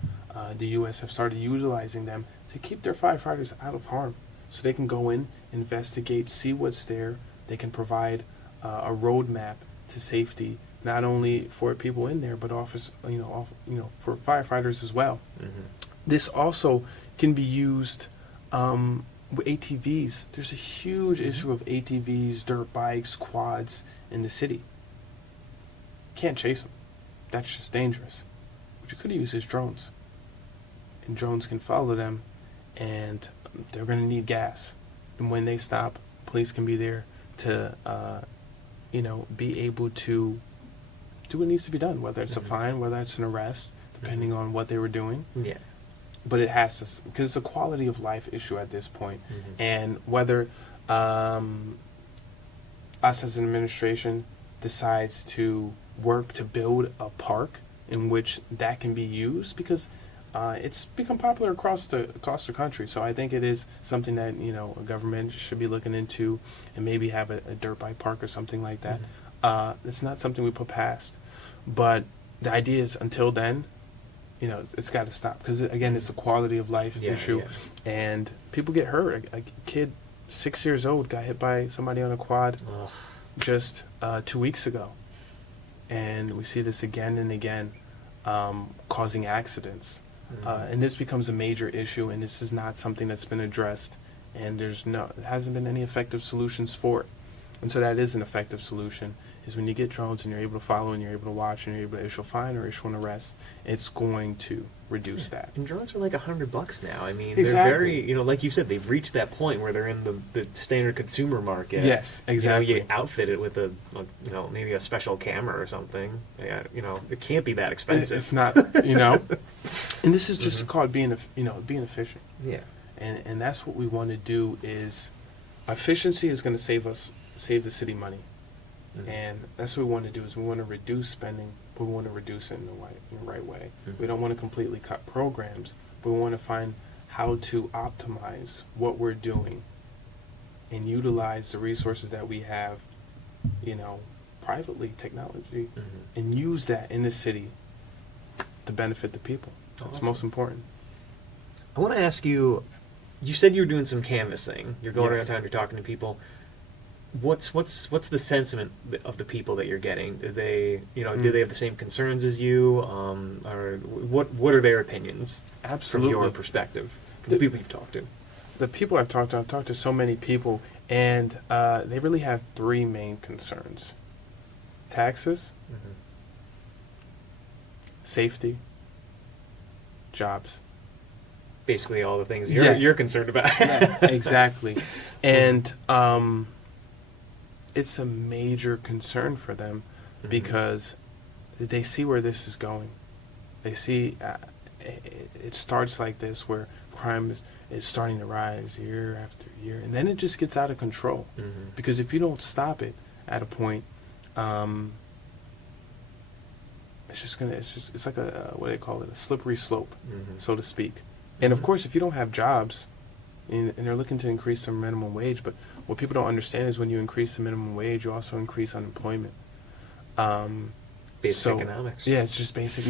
the U.S. have started utilizing them to keep their firefighters out of harm, so they can go in, investigate, see what's there. They can provide a roadmap to safety, not only for people in there, but for firefighters as well. This also can be used with ATVs. There's a huge issue of ATVs, dirt bikes, quads in the city. Can't chase them. That's just dangerous. What you could use is drones. And drones can follow them, and they're going to need gas. And when they stop, police can be there to, be able to do what needs to be done, whether it's a fine, whether it's an arrest, depending on what they were doing. Yeah. But it has to, because it's a quality of life issue at this point. And whether us as an administration decides to work to build a park in which that can be used, because it's become popular across the country. So I think it is something that a government should be looking into, and maybe have a dirt bike park or something like that. It's not something we put past, but the idea is until then, it's got to stop, because again, it's a quality of life issue, and people get hurt. A kid 6 years old got hit by somebody on a quad just 2 weeks ago, and we see this again and again, causing accidents. And this becomes a major issue, and this is not something that's been addressed, and there hasn't been any effective solutions for it. And so that is an effective solution, is when you get drones and you're able to follow and you're able to watch and you're able to issue a fine or issue an arrest, it's going to reduce that. And drones are like $100 now. I mean, Exactly. They're very, like you said, they've reached that point where they're in the standard consumer market. Yes, exactly. You outfit it with maybe a special camera or something. Yeah, it can't be that expensive. It's not, And this is just called being efficient. Yeah. And that's what we want to do. Is efficiency is going to save the city money. And that's what we want to do. Is we want to reduce spending, but we want to reduce it in the right way. We don't want to completely cut programs, but we want to find how to optimize what we're doing and utilize the resources that we have, privately, technology, and use that in the city to benefit the people. That's Awesome. most important. I want to ask you, you said you were doing some canvassing. You're going Yes. around town, you're talking to people. What's the sentiment of the people that you're getting? Do they, do they have the same concerns as you? Or what are their opinions Absolutely. from your perspective, from the people you've talked to? The people I've talked to so many people, and they really have three main concerns: taxes, safety, jobs. Basically all the things Yes. you're concerned about. Yeah, exactly. And it's a major concern for them, because they see where this is going. They see it starts like this, where crime is starting to rise year after year, and then it just gets out of control. Because if you don't stop it at a point, it's like a what do they call it, a slippery slope, so to speak. And of course, if you don't have jobs, and they're looking to increase the minimum wage, but what people don't understand is when you increase the minimum wage, you also increase unemployment. Basic economics. Yeah, it's just basic,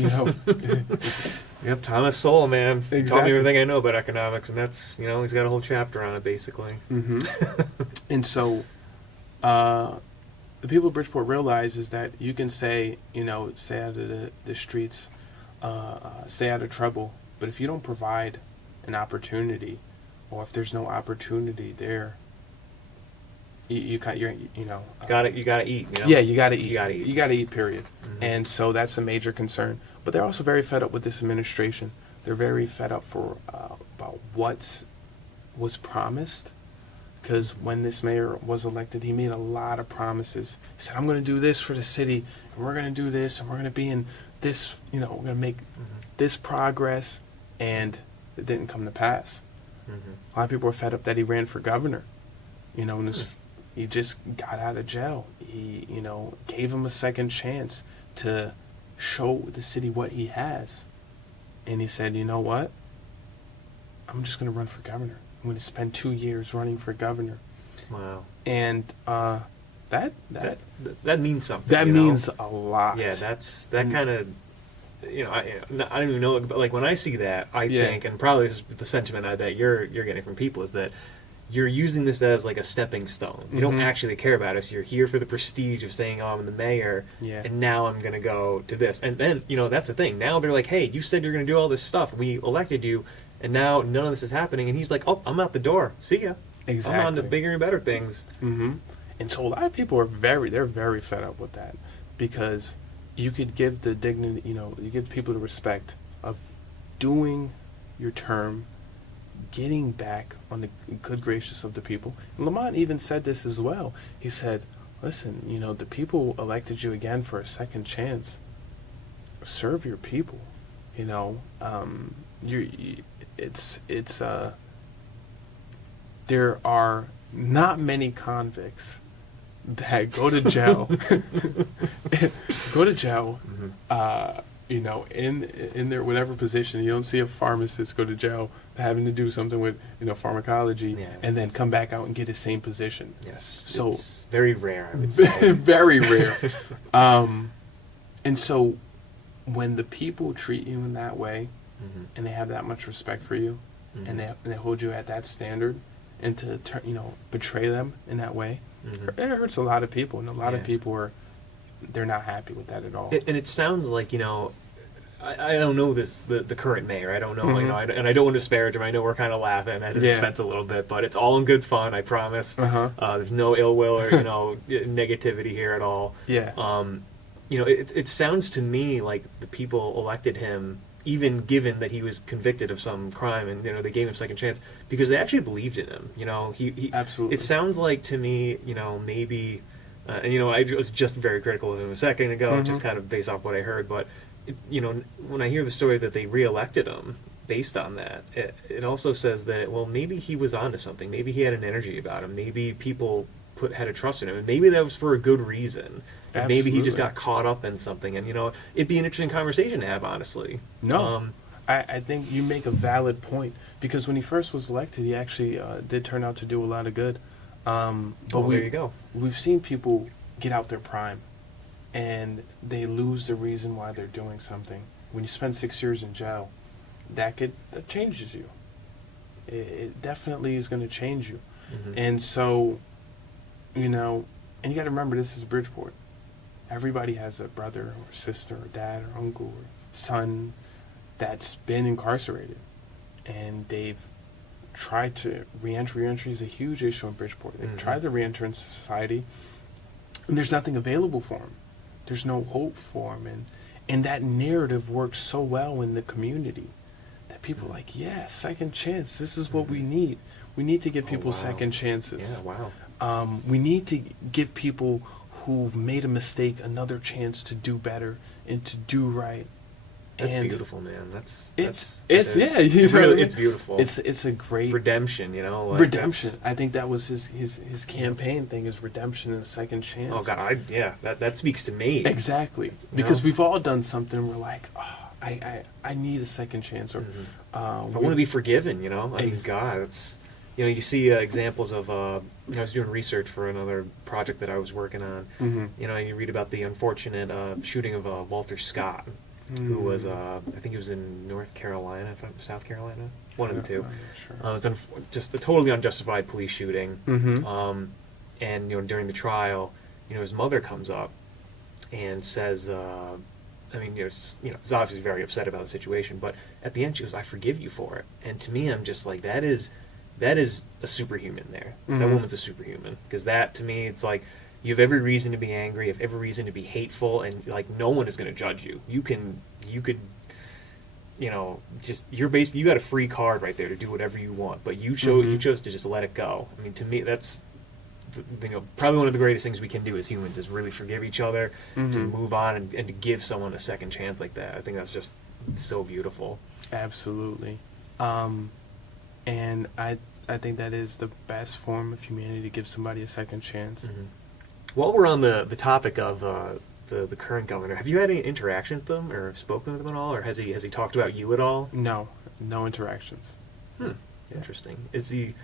Yep, Thomas Sowell, man. Taught me Exactly. everything I know about economics, and that's, he's got a whole chapter on it, basically. And so, the people of Bridgeport realize is that you can say, stay out of the streets, stay out of trouble, but if you don't provide an opportunity, or if there's no opportunity there, you gotta eat. Yeah, you gotta eat. You gotta eat. You gotta eat, period. And so that's a major concern. But they're also very fed up with this administration. They're very fed up about what was promised. Because when this mayor was elected, he made a lot of promises. He said, I'm going to do this for the city, and we're going to do this, and we're going to be in this, we're going to make this progress, and it didn't come to pass. A lot of people were fed up that he ran for governor. And he just got out of jail. He, gave him a second chance to show the city what he has. And he said, you know what? I'm just going to run for governor. I'm going to spend 2 years running for governor. Wow. And that means something. That means a lot. Yeah, that kind of, I don't even know, but like when I see that, I think, and probably this is the sentiment that you're getting from people, is that you're using this as like a stepping stone. You don't actually care about us. You're here for the prestige of saying, oh, I'm the mayor, and now I'm going to go to this. And then, that's the thing. Now they're like, hey, you said you're going to do all this stuff. We elected you, and now none of this is happening. And he's like, oh, I'm out the door. See ya. Exactly. I'm on to bigger and better things. And so a lot of people they're very fed up with that, because you could give the dignity, you give people the respect of doing your term, getting back on the good gracious of the people. And Lamont even said this as well. He said, listen, the people elected you again for a second chance. Serve your people. There are not many convicts that go to jail, in their whatever position. You don't see a pharmacist go to jail having to do something with, pharmacology, and then come back out and get the same position. Yes. So it's very rare, I would say. Very rare. And so when the people treat you in that way, and they have that much respect for you, and they hold you at that standard, and to betray them in that way, it hurts a lot of people, and a lot of people they're not happy with that at all. And it sounds like, I don't know the current mayor. I don't know, and I don't want to disparage him. I know we're kind of laughing at his expense a little bit, but it's all in good fun, I promise. There's no ill will or negativity here at all. It sounds to me like the people elected him, even given that he was convicted of some crime, and they gave him a second chance because they actually believed in him. He absolutely. It sounds like to me, maybe, and I was just very critical of him a second ago, just kind of based off what I heard. But when I hear the story that they reelected him based on that, it also says that, well, maybe he was onto something. Maybe he had an energy about him. Maybe people had a trust in him, and maybe that was for a good reason. Maybe he just got caught up in something, and it'd be an interesting conversation to have, honestly. I think you make a valid point, because when he first was elected, he actually did turn out to do a lot of good. But there you go. We've seen people get out their prime, and they lose the reason why they're doing something. When you spend 6 years in jail, that changes you. It definitely is going to change you. And so, and you got to remember, this is Bridgeport. Everybody has a brother or sister or dad or uncle or son that's been incarcerated, and they've tried to reentry. Reentry is a huge issue in Bridgeport. They've tried to reenter into society, and there's nothing available for them. There's no hope for them, and that narrative works so well in the community that people are like, yeah, second chance. This is what we need. We need to give people second chances. Yeah, wow. We need to give people who've made a mistake another chance to do better and to do right. That's beautiful, man. It's beautiful. It's a great redemption, redemption. I think that was his campaign thing, is redemption and a second chance. Oh God, that speaks to me. Exactly, because we've all done something. We're like, I need a second chance, or I want to be forgiven. I mean, God, it's you see examples of. I was doing research for another project that I was working on. You read about the unfortunate shooting of Walter Scott, who was, I think he was in North Carolina, South Carolina, one of the two. Sure. It was just a totally unjustified police shooting. And during the trial, his mother comes up and says, is obviously very upset about the situation, but at the end she goes, "I forgive you for it." And to me, I'm just like, that is a superhuman there. That woman's a superhuman, because that, to me, it's like, you have every reason to be angry, you have every reason to be hateful, and like no one is going to judge you. You could, you got a free card right there to do whatever you want, but you chose to just let it go. I mean, to me, that's probably one of the greatest things we can do as humans, is really forgive each other, to move on, and to give someone a second chance like that. I think that's just so beautiful. Absolutely. And I think that is the best form of humanity, to give somebody a second chance. While we're on the topic of the current governor, have you had any interactions with them, or spoken with him at all, or has he talked about you at all? No interactions. Interesting. Is he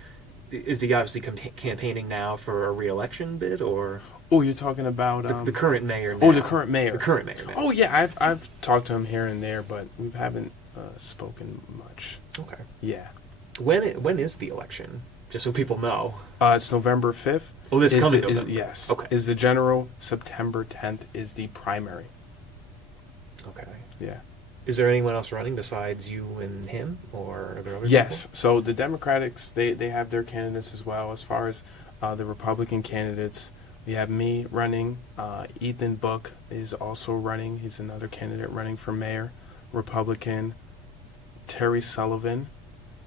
obviously campaigning now for a re-election bid, or? Oh, you're talking about the current mayor. Now. Oh, the current mayor. The current mayor. Now. Oh yeah, I've talked to him here and there, but we haven't spoken much. Okay. Yeah. When is the election? just so people know. It's November 5th. Oh, this coming November. Yes. Okay. Is the general. September 10th is the primary. Okay. Yeah. Is there anyone else running besides you and him, or are there other Yes. people? So the Democrats, they have their candidates as well. As far as the Republican candidates, we have me running. Ethan Book is also running. He's another candidate running for mayor, Republican. Terry Sullivan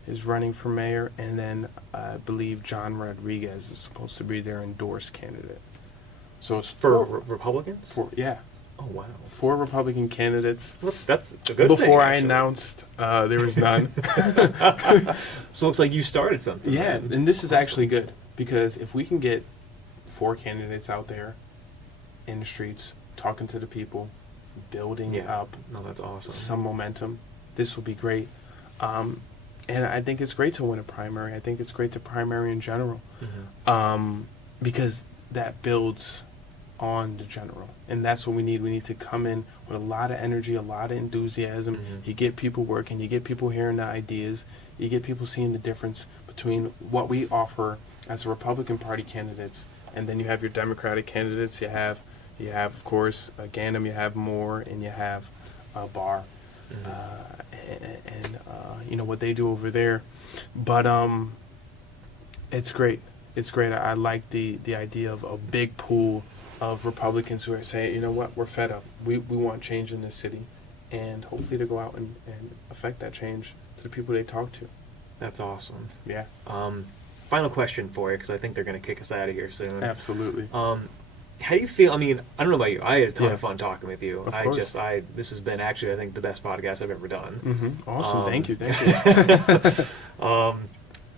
is running for mayor, and then I believe John Rodriguez is supposed to be their endorsed candidate. So it's For Republicans? yeah. Oh, wow. 4 Republican candidates. Well, that's a good thing, Before I actually. announced there was none. So it looks like you started something. Yeah, and this is actually good, because if we can get 4 candidates out there in the streets, talking to the people, building up No, that's awesome. some momentum, this will be great. And I think it's great to win a primary. I think it's great to primary in general, because that builds on the general. And that's what we need. We need to come in with a lot of energy, a lot of enthusiasm. You get people working, you get people hearing the ideas, you get people seeing the difference between what we offer as a Republican Party candidates, and then you have your Democratic candidates. You have of course, Ganem, you have Moore, and you have Barr. And you know what they do over there, but it's great. It's great. I like the idea of a big pool of Republicans who are saying, you know what, we're fed up. We want change in this city, and hopefully to go out and affect that change to the people they talk to. That's awesome. Yeah. Final question for you, because I think they're going to kick us out of here soon. Absolutely. How do you feel? I mean, I don't know about you. I had a ton of fun talking with you. Of course. This has been actually, I think, the best podcast I've ever done. Awesome. Thank you.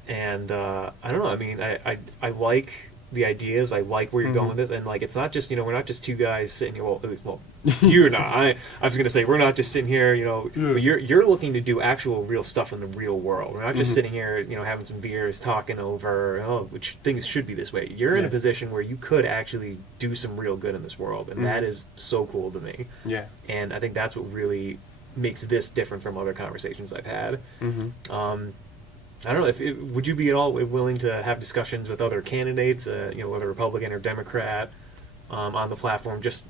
And I don't know. I mean, I like the ideas. I like where you're going with this, and like, it's not just, we're not just 2 guys sitting here. Well, you're not. I was gonna say, we're not just sitting here. But you're looking to do actual real stuff in the real world. We're not just sitting here, having some beers, talking over, which things should be this way. You're in a position where you could actually do some real good in this world, and that is so cool to me. Yeah. And I think that's what really makes this different from other conversations I've had. I don't know, would you be at all willing to have discussions with other candidates, whether Republican or Democrat, on the platform, just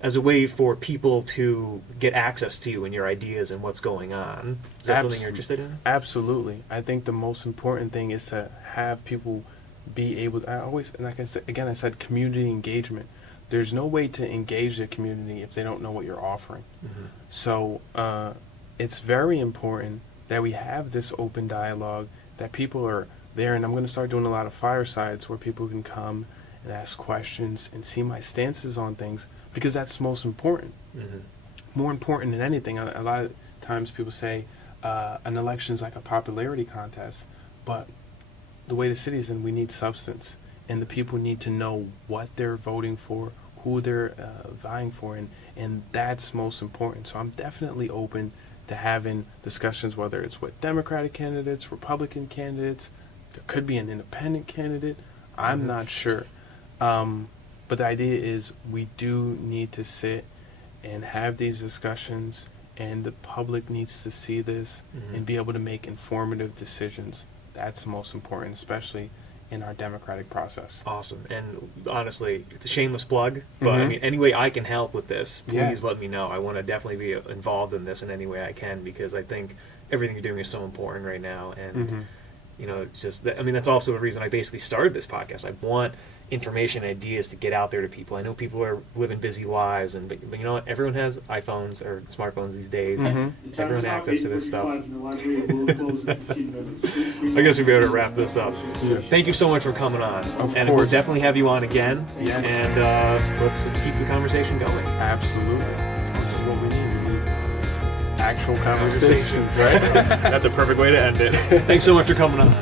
as a way for people to get access to you and your ideas and what's going on? Is that something you're interested in? Absolutely. I think the most important thing is to have people be able to, I said community engagement. There's no way to engage the community if they don't know what you're offering. So it's very important that we have this open dialogue, that people are there, and I'm going to start doing a lot of firesides where people can come and ask questions and see my stances on things, because that's most important. More important than anything. A lot of times people say an election is like a popularity contest, but the way the city's in, we need substance, and the people need to know what they're voting for, who they're vying for, and that's most important. So I'm definitely open to having discussions, whether it's with Democratic candidates, Republican candidates. There could be an independent candidate. I'm not sure. But the idea is we do need to sit and have these discussions, and the public needs to see this and be able to make informative decisions. That's most important, especially in our democratic process. Awesome. And honestly, it's a shameless plug, but I mean, any way I can help with this, please let me know. I want to definitely be involved in this in any way I can, because I think everything you're doing is so important right now. And that's also the reason I basically started this podcast. I want information, ideas to get out there to people. I know people are living busy lives, but you know what? Everyone has iPhones or smartphones these days. Everyone has access to this stuff. I guess we'll be able to wrap this up. Thank you so much for coming on. Of and course. we'll definitely have you on again. Yes. And let's keep the conversation going. Absolutely. This is what we need. We need actual conversations, right? That's a perfect way to end it. Thanks so much for coming on.